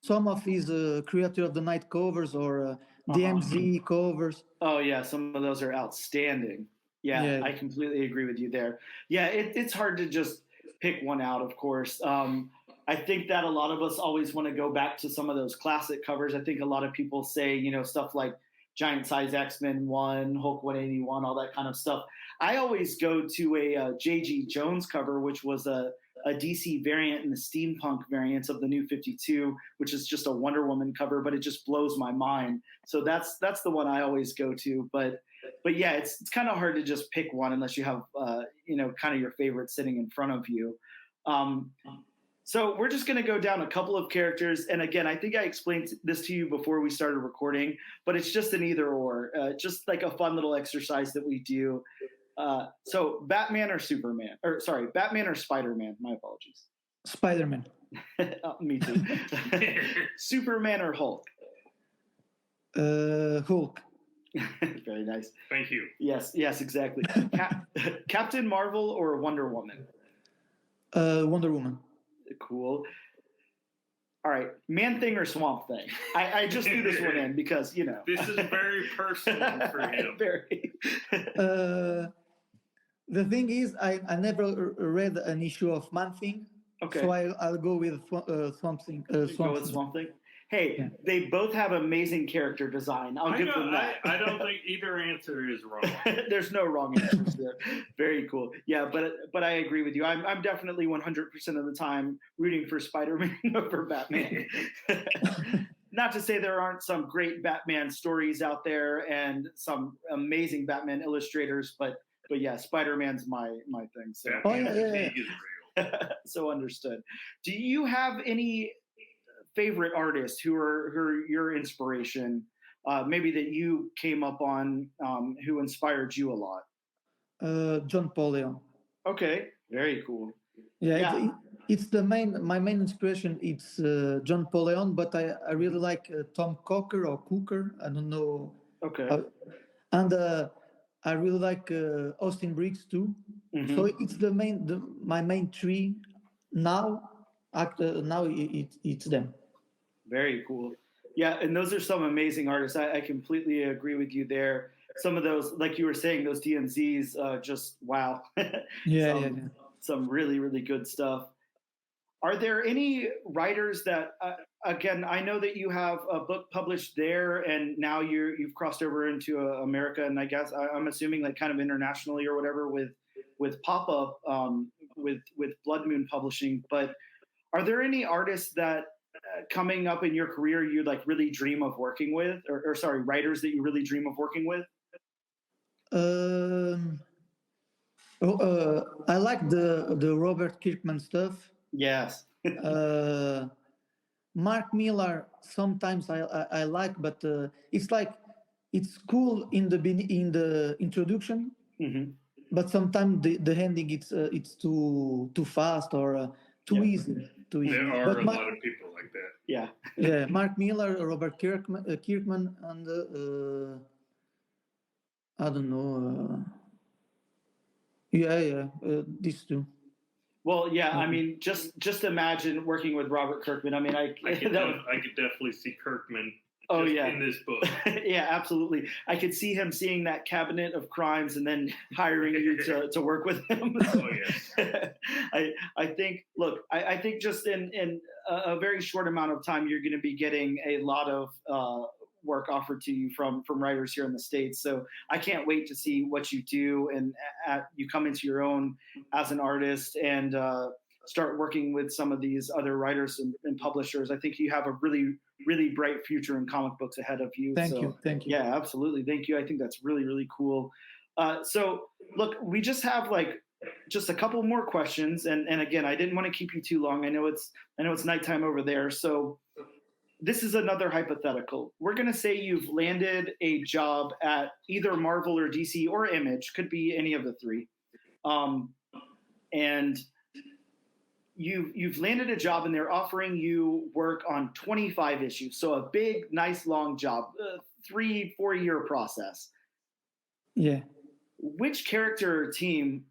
Some of his Creator of the Night covers or DMZ covers. Oh yeah, some of those are outstanding. Yeah, I completely agree with you there. Yeah, it's hard to just pick one out, of course. I think that a lot of us always want to go back to some of those classic covers. I think a lot of people say, stuff like Giant Size X-Men 1, Hulk 181, all that kind of stuff. I always go to a J.G. Jones cover, which was a DC variant and the steampunk variants of the New 52, which is just a Wonder Woman cover, but it just blows my mind. So that's the one I always go to. But yeah, it's kind of hard to just pick one unless you have kind of your favorite sitting in front of you. So we're just going to go down a couple of characters. And again, I think I explained this to you before we started recording, but it's just an either or, just like a fun little exercise that we do. So Batman or Superman, or sorry, Batman or Spider-Man, my apologies. Spider-Man. Me too. Superman or Hulk? Hulk. Very nice. Thank you. Yes, exactly. Captain Marvel or Wonder Woman? Wonder Woman. Cool. All right, Man Thing or Swamp Thing? I just threw this one in because, This is very personal for him. Very. The thing is, I never read an issue of Man Thing. Okay. So I'll go with Swamp Thing. Go with Swamp Thing? Hey, they both have amazing character design. I'll give them that. I don't think either answer is wrong. There's no wrong answers there. Very cool. Yeah, but I agree with you. I'm definitely 100% of the time rooting for Spider-Man over Batman. Not to say there aren't some great Batman stories out there and some amazing Batman illustrators, but yeah, Spider-Man's my thing. So. So understood. Do you have any favorite artists who are your inspiration, maybe that you came up on, who inspired you a lot? John Paul Leon. Okay, very cool. Yeah. It's my main inspiration. It's John Paul Leon, but I really like Tom Coker or Cooker. I don't know. Okay. And I really like Austin Briggs too. Mm-hmm. So it's my main three now. Now it's them. Very cool. Yeah, and those are some amazing artists. I completely agree with you there. Some of those, like you were saying, those DMZs, just wow. Some really, really good stuff. Are there any writers that, again, I know that you have a book published there, and now you've crossed over into America, and I guess I'm assuming like kind of internationally or whatever with Pop-Up, with BloodMoon Publishing. But are there any artists that coming up in your career you like really dream of working with, or sorry, writers that you really dream of working with? I like the Robert Kirkman stuff. Yes. Mark Millar sometimes I like, but it's cool in the introduction, mm-hmm. But sometimes the ending it's too fast or too easy. There are a lot of people like that. Yeah. Yeah, Mark Millar, Robert Kirkman, and I don't know. Yeah, these two. Well, yeah, I mean, just imagine working with Robert Kirkman. I mean, I could definitely see Kirkman. Oh yeah, in this book. Yeah, absolutely. I could see him seeing that cabinet of crimes and then hiring you to work with him. Oh yes. I think. Look, I think just in a very short amount of time, you're going to be getting a lot of work offered to you from writers here in the States. So I can't wait to see what you do and you come into your own as an artist and start working with some of these other writers and publishers. I think you have a really, really bright future in comic books ahead of you. Thank you. Yeah, absolutely. Thank you. I think that's really, really cool. So look, we just have just a couple more questions. And again, I didn't want to keep you too long. I know it's nighttime over there. So this is another hypothetical. We're going to say you've landed a job at either Marvel or DC or Image, could be any of the three. And you've landed a job and they're offering you work on 25 issues. So a big, nice, long job, 3-4 year process. Yeah. Which character or team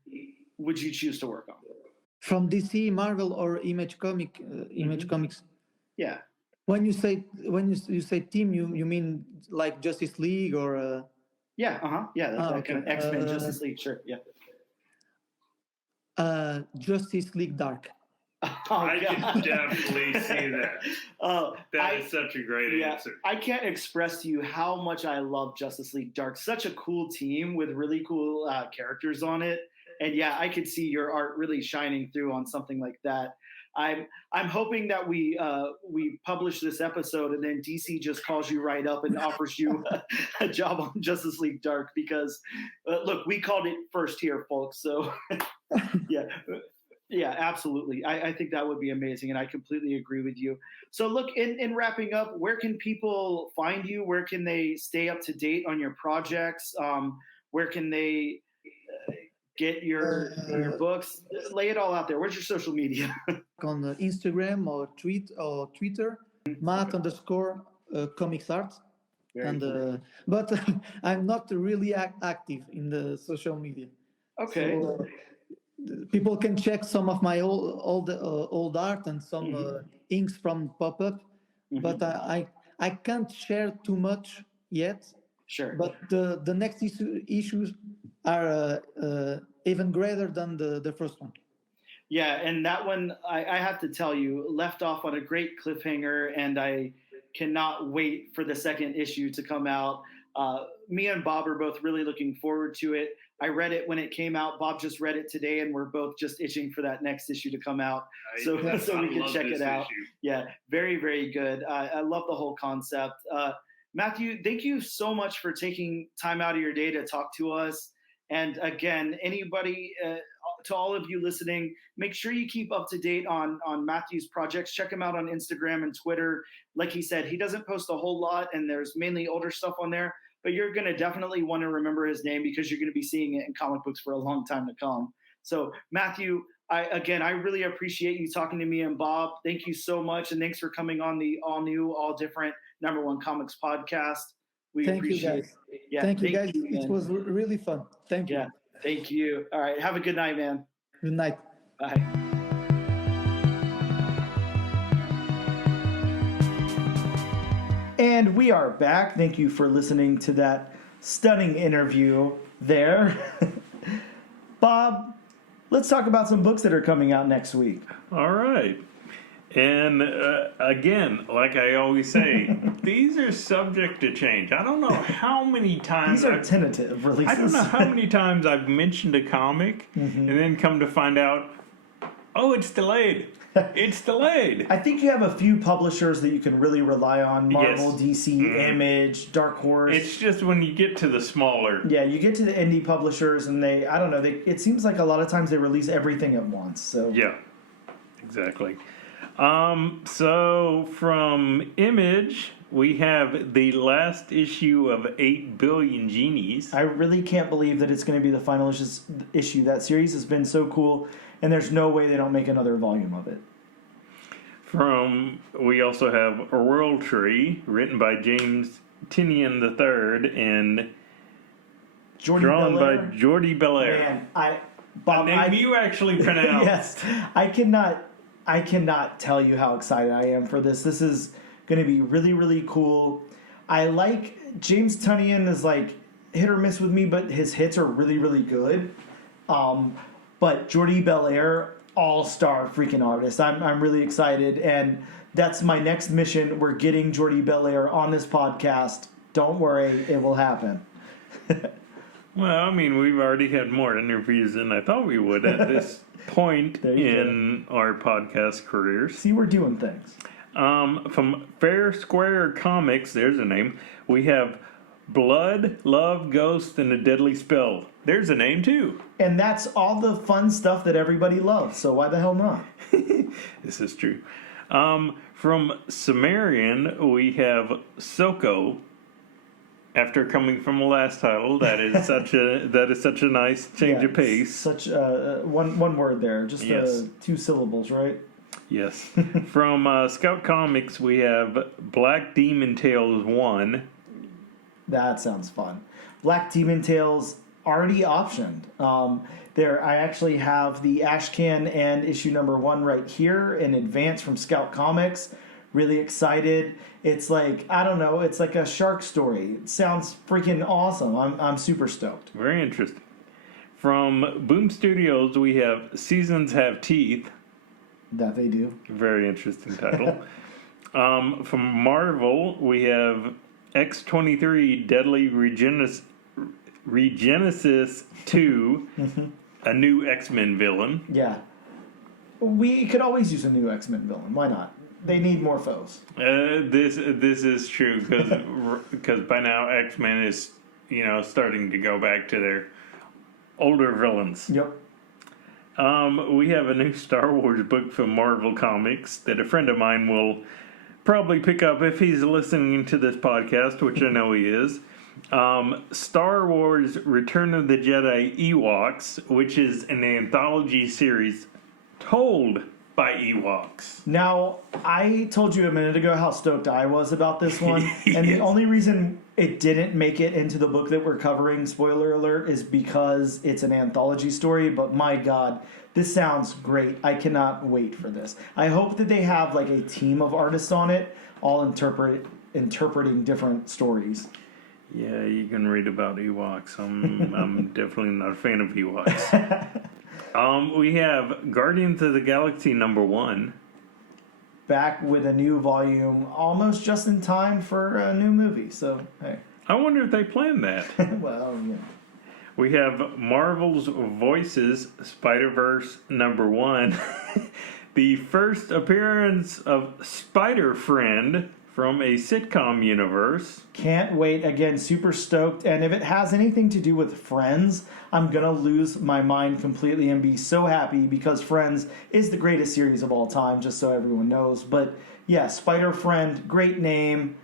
would you choose to work on? From DC, Marvel, or Image Comics? Yeah. When you say team, you mean like Justice League or? Yeah. Yeah. That's that kind of X-Men, Justice League. Sure. Yeah. Justice League Dark. I can definitely see that. That is such a great answer. I can't express to you how much I love Justice League Dark. Such a cool team with really cool characters on it. And yeah, I could see your art really shining through on something like that. I'm hoping that we publish this episode and then DC just calls you right up and offers you a job on Justice League Dark because look, we called it first here, folks. So yeah, absolutely. I think that would be amazing, and I completely agree with you. So look, in wrapping up, where can people find you? Where can they stay up to date on your projects? Where can they get your books? Lay it all out there. Where's your social media? On Instagram or Twitter, Matt_comics art. But I'm not really active in the social media. Okay. So, people can check some of my old art and some inks from pop-up, but I can't share too much yet. Sure. But the next issues are even greater than the first one. Yeah, and that one, I have to tell you, left off on a great cliffhanger, and I cannot wait for the second issue to come out. Me and Bob are both really looking forward to it. I read it when it came out. Bob just read it today, and we're both just itching for that next issue to come out. So we can check it out. Issue. Yeah, very, very good. I love the whole concept. Matthieu, thank you so much for taking time out of your day to talk to us. And again, anybody, to all of you listening, make sure you keep up to date on Matthieu's projects. Check him out on Instagram and Twitter. Like he said, he doesn't post a whole lot, and there's mainly older stuff on there. But you're going to definitely want to remember his name because you're going to be seeing it in comic books for a long time to come. So, Matthieu, I really appreciate you talking to me and Bob. Thank you so much, and thanks for coming on the all-new, all-different #1 Comics podcast. We appreciate it. Yeah, thank you, guys. It was really fun. Thank you. Yeah, thank you. All right, have a good night, man. Good night. Bye. And we are back. Thank you for listening to that stunning interview there. Bob, let's talk about some books that are coming out next week. All right. And again, like I always say, these are subject to change. I don't know how many times... These are tentative releases. I don't know how many times I've mentioned a comic and then come to find out, oh, it's delayed. It's delayed. I think you have a few publishers that you can really rely on. Marvel, Yes. DC, Image, Dark Horse. It's just when you get to the smaller... Yeah, you get to the indie publishers and it seems like a lot of times they release everything at once. So Yeah, exactly. So from Image, we have the last issue of 8 Billion Genies. I really can't believe that it's going to be the final issue. That series has been so cool, and there's no way they don't make another volume of it. We also have A World Tree, written by James Tynion III and drawn by Jordi Belair. Man, Bob, a name you actually pronounce. Yes, I cannot tell you how excited I am for this. This is going to be really, really cool. I like James Tynion is like hit or miss with me, but his hits are really, really good. But Jordi Belair, all-star freaking artist. I'm really excited, and that's my next mission. We're getting Jordi Belair on this podcast. Don't worry, it will happen. Well, I mean, we've already had more interviews than I thought we would at this point in our podcast careers. See, we're doing things. From Fair Square Comics, there's a name, we have Blood, Love, Ghost, and a Deadly Spell. There's a name, too. And that's all the fun stuff that everybody loves, so why the hell not? This is true. From Sumerian, we have Soko. After coming from the last title, that is such a nice change of pace. Such one word there, just yes. 2 syllables, right? Yes. From Scout Comics, we have Black Demon Tales 1. That sounds fun. Black Demon Tales already optioned. There, I actually have the Ashcan and issue number 1 right here in advance from Scout Comics. Really excited. It's like, I don't know, it's like a shark story. It sounds freaking awesome. I'm super stoked. Very interesting. From Boom Studios, we have Seasons Have Teeth. That they do. Very interesting title. From Marvel, we have X-23 Deadly Regenesis 2, a new X-Men villain. Yeah. We could always use a new X-Men villain. Why not? They need more foes. This is true because by now X-Men is starting to go back to their older villains. Yep. We have a new Star Wars book from Marvel Comics that a friend of mine will probably pick up if he's listening to this podcast, which I know he is. Star Wars Return of the Jedi Ewoks, which is an anthology series told by Ewoks. Now, I told you a minute ago how stoked I was about this one, and the only reason it didn't make it into the book that we're covering, spoiler alert, is because it's an anthology story, but my god, this sounds great. I cannot wait for this. I hope that they have like a team of artists on it, all interpreting different stories. Yeah, you can read about Ewoks. I'm definitely not a fan of Ewoks. We have Guardians of the Galaxy number 1. Back with a new volume, almost just in time for a new movie. So, hey. I wonder if they planned that. Well, yeah. We have Marvel's Voices Spider-Verse number 1. The first appearance of Spider-Friend from a sitcom universe. Can't wait. Again, super stoked. And if it has anything to do with Friends, I'm going to lose my mind completely and be so happy because Friends is the greatest series of all time, just so everyone knows. But yeah, Spider-Friend, great name.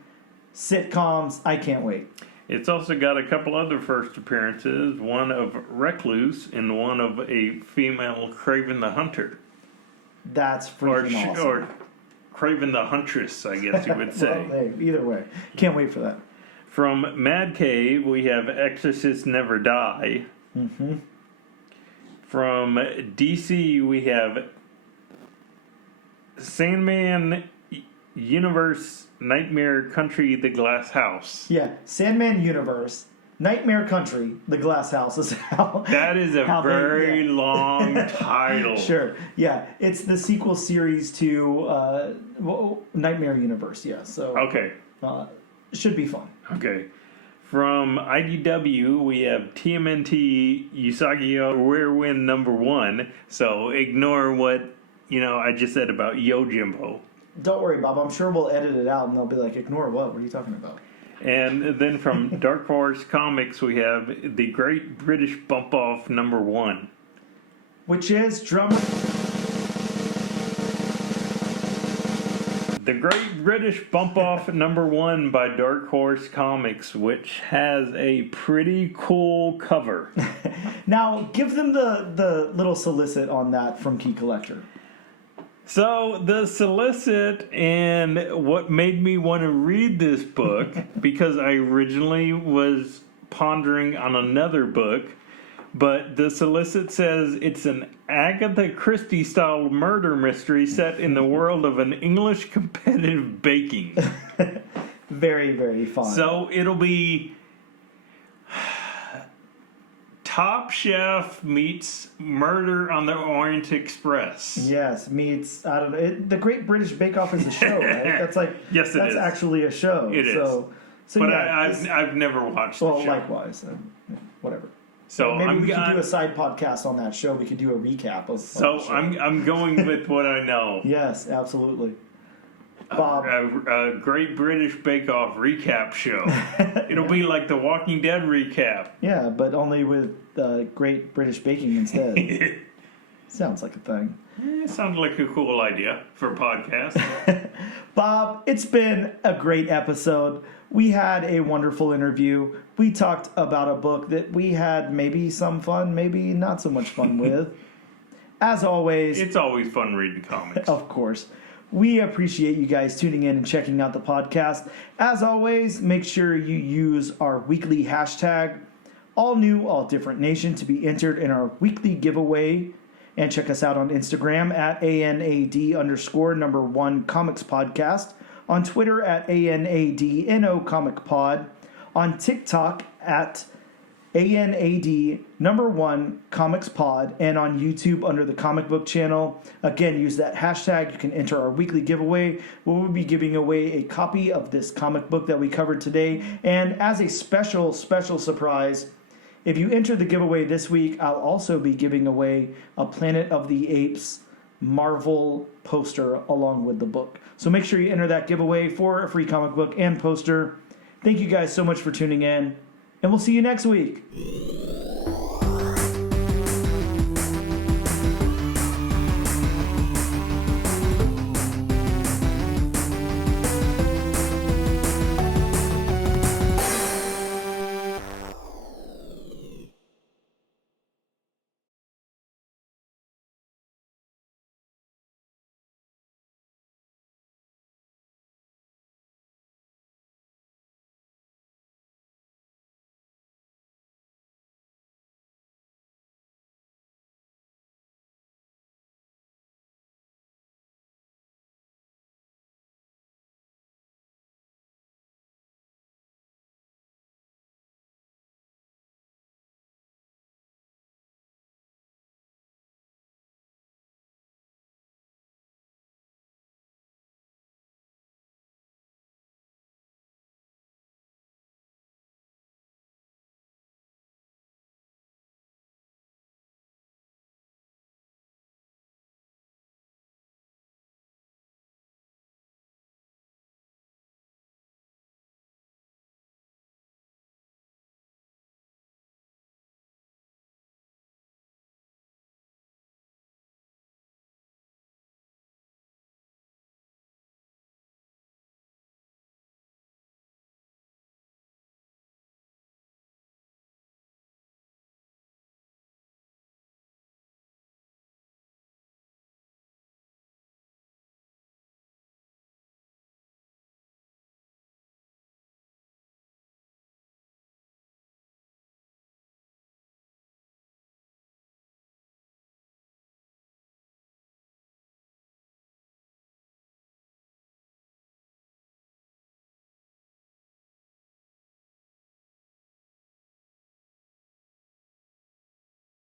Sitcoms, I can't wait. It's also got a couple other first appearances, one of Recluse and one of a female Craven the Hunter. That's freaking awesome. Or Craven the Huntress, I guess you would say. Well, hey, either way. Can't wait for that. From Mad Cave, we have Exorcists Never Die. Mm-hmm. From DC, we have Sandman Universe Nightmare Country The Glass House. Yeah, Sandman Universe, Nightmare Country, The Glass House is how. That is a very long title. Sure, yeah, it's the sequel series to Nightmare Universe. Yeah, so okay, should be fun. Okay, from IDW we have TMNT Usagi Whirlwind number 1. So ignore what I just said about Yojimbo. Don't worry, Bob. I'm sure we'll edit it out, and they'll be like, "Ignore what? What are you talking about?" And then from Dark Horse Comics, we have the Great British Bump Off number 1, which is drum. The Great British Bump Off number 1 by Dark Horse Comics, which has a pretty cool cover. Now, give them the little solicit on that from Key Collector. So, the solicit and what made me want to read this book, because I originally was pondering on another book, But the solicit says it's an Agatha Christie-style murder mystery set in the world of an English competitive baking. Very, very fun. So it'll be Top Chef meets Murder on the Orient Express. Yes, meets, I don't know, the Great British Bake Off is a show, right? That's like, yes, that's is. Actually a show. It is. So but yeah, I've never watched the show. Well, likewise. Whatever. So maybe we could do a side podcast on that show. We could do a recap of So the show. I'm going with what I know. Yes, absolutely. Bob. A Great British Bake Off recap show. It'll be like the Walking Dead recap. Yeah, but only with Great British Baking instead. Sounds like a thing. Sounds like a cool idea for a podcast. Bob, it's been a great episode. We had a wonderful interview. We talked about a book that we had maybe some fun, maybe not so much fun with. As always... It's always fun reading comics. Of course. We appreciate you guys tuning in and checking out the podcast. As always, make sure you use our weekly hashtag, all new, all different nation, to be entered in our weekly giveaway. And check us out on Instagram at ANAD_1 Comics Podcast. On Twitter at ANADNO Comic Pod. On TikTok at ANAD1 Comics Pod. And on YouTube under the Comic Book channel. Again, use that hashtag. You can enter our weekly giveaway. We'll be giving away a copy of this comic book that we covered today. And as a special surprise, if you enter the giveaway this week, I'll also be giving away a Planet of the Apes Marvel poster along with the book. So make sure you enter that giveaway for a free comic book and poster. Thank you guys so much for tuning in, and we'll see you next week.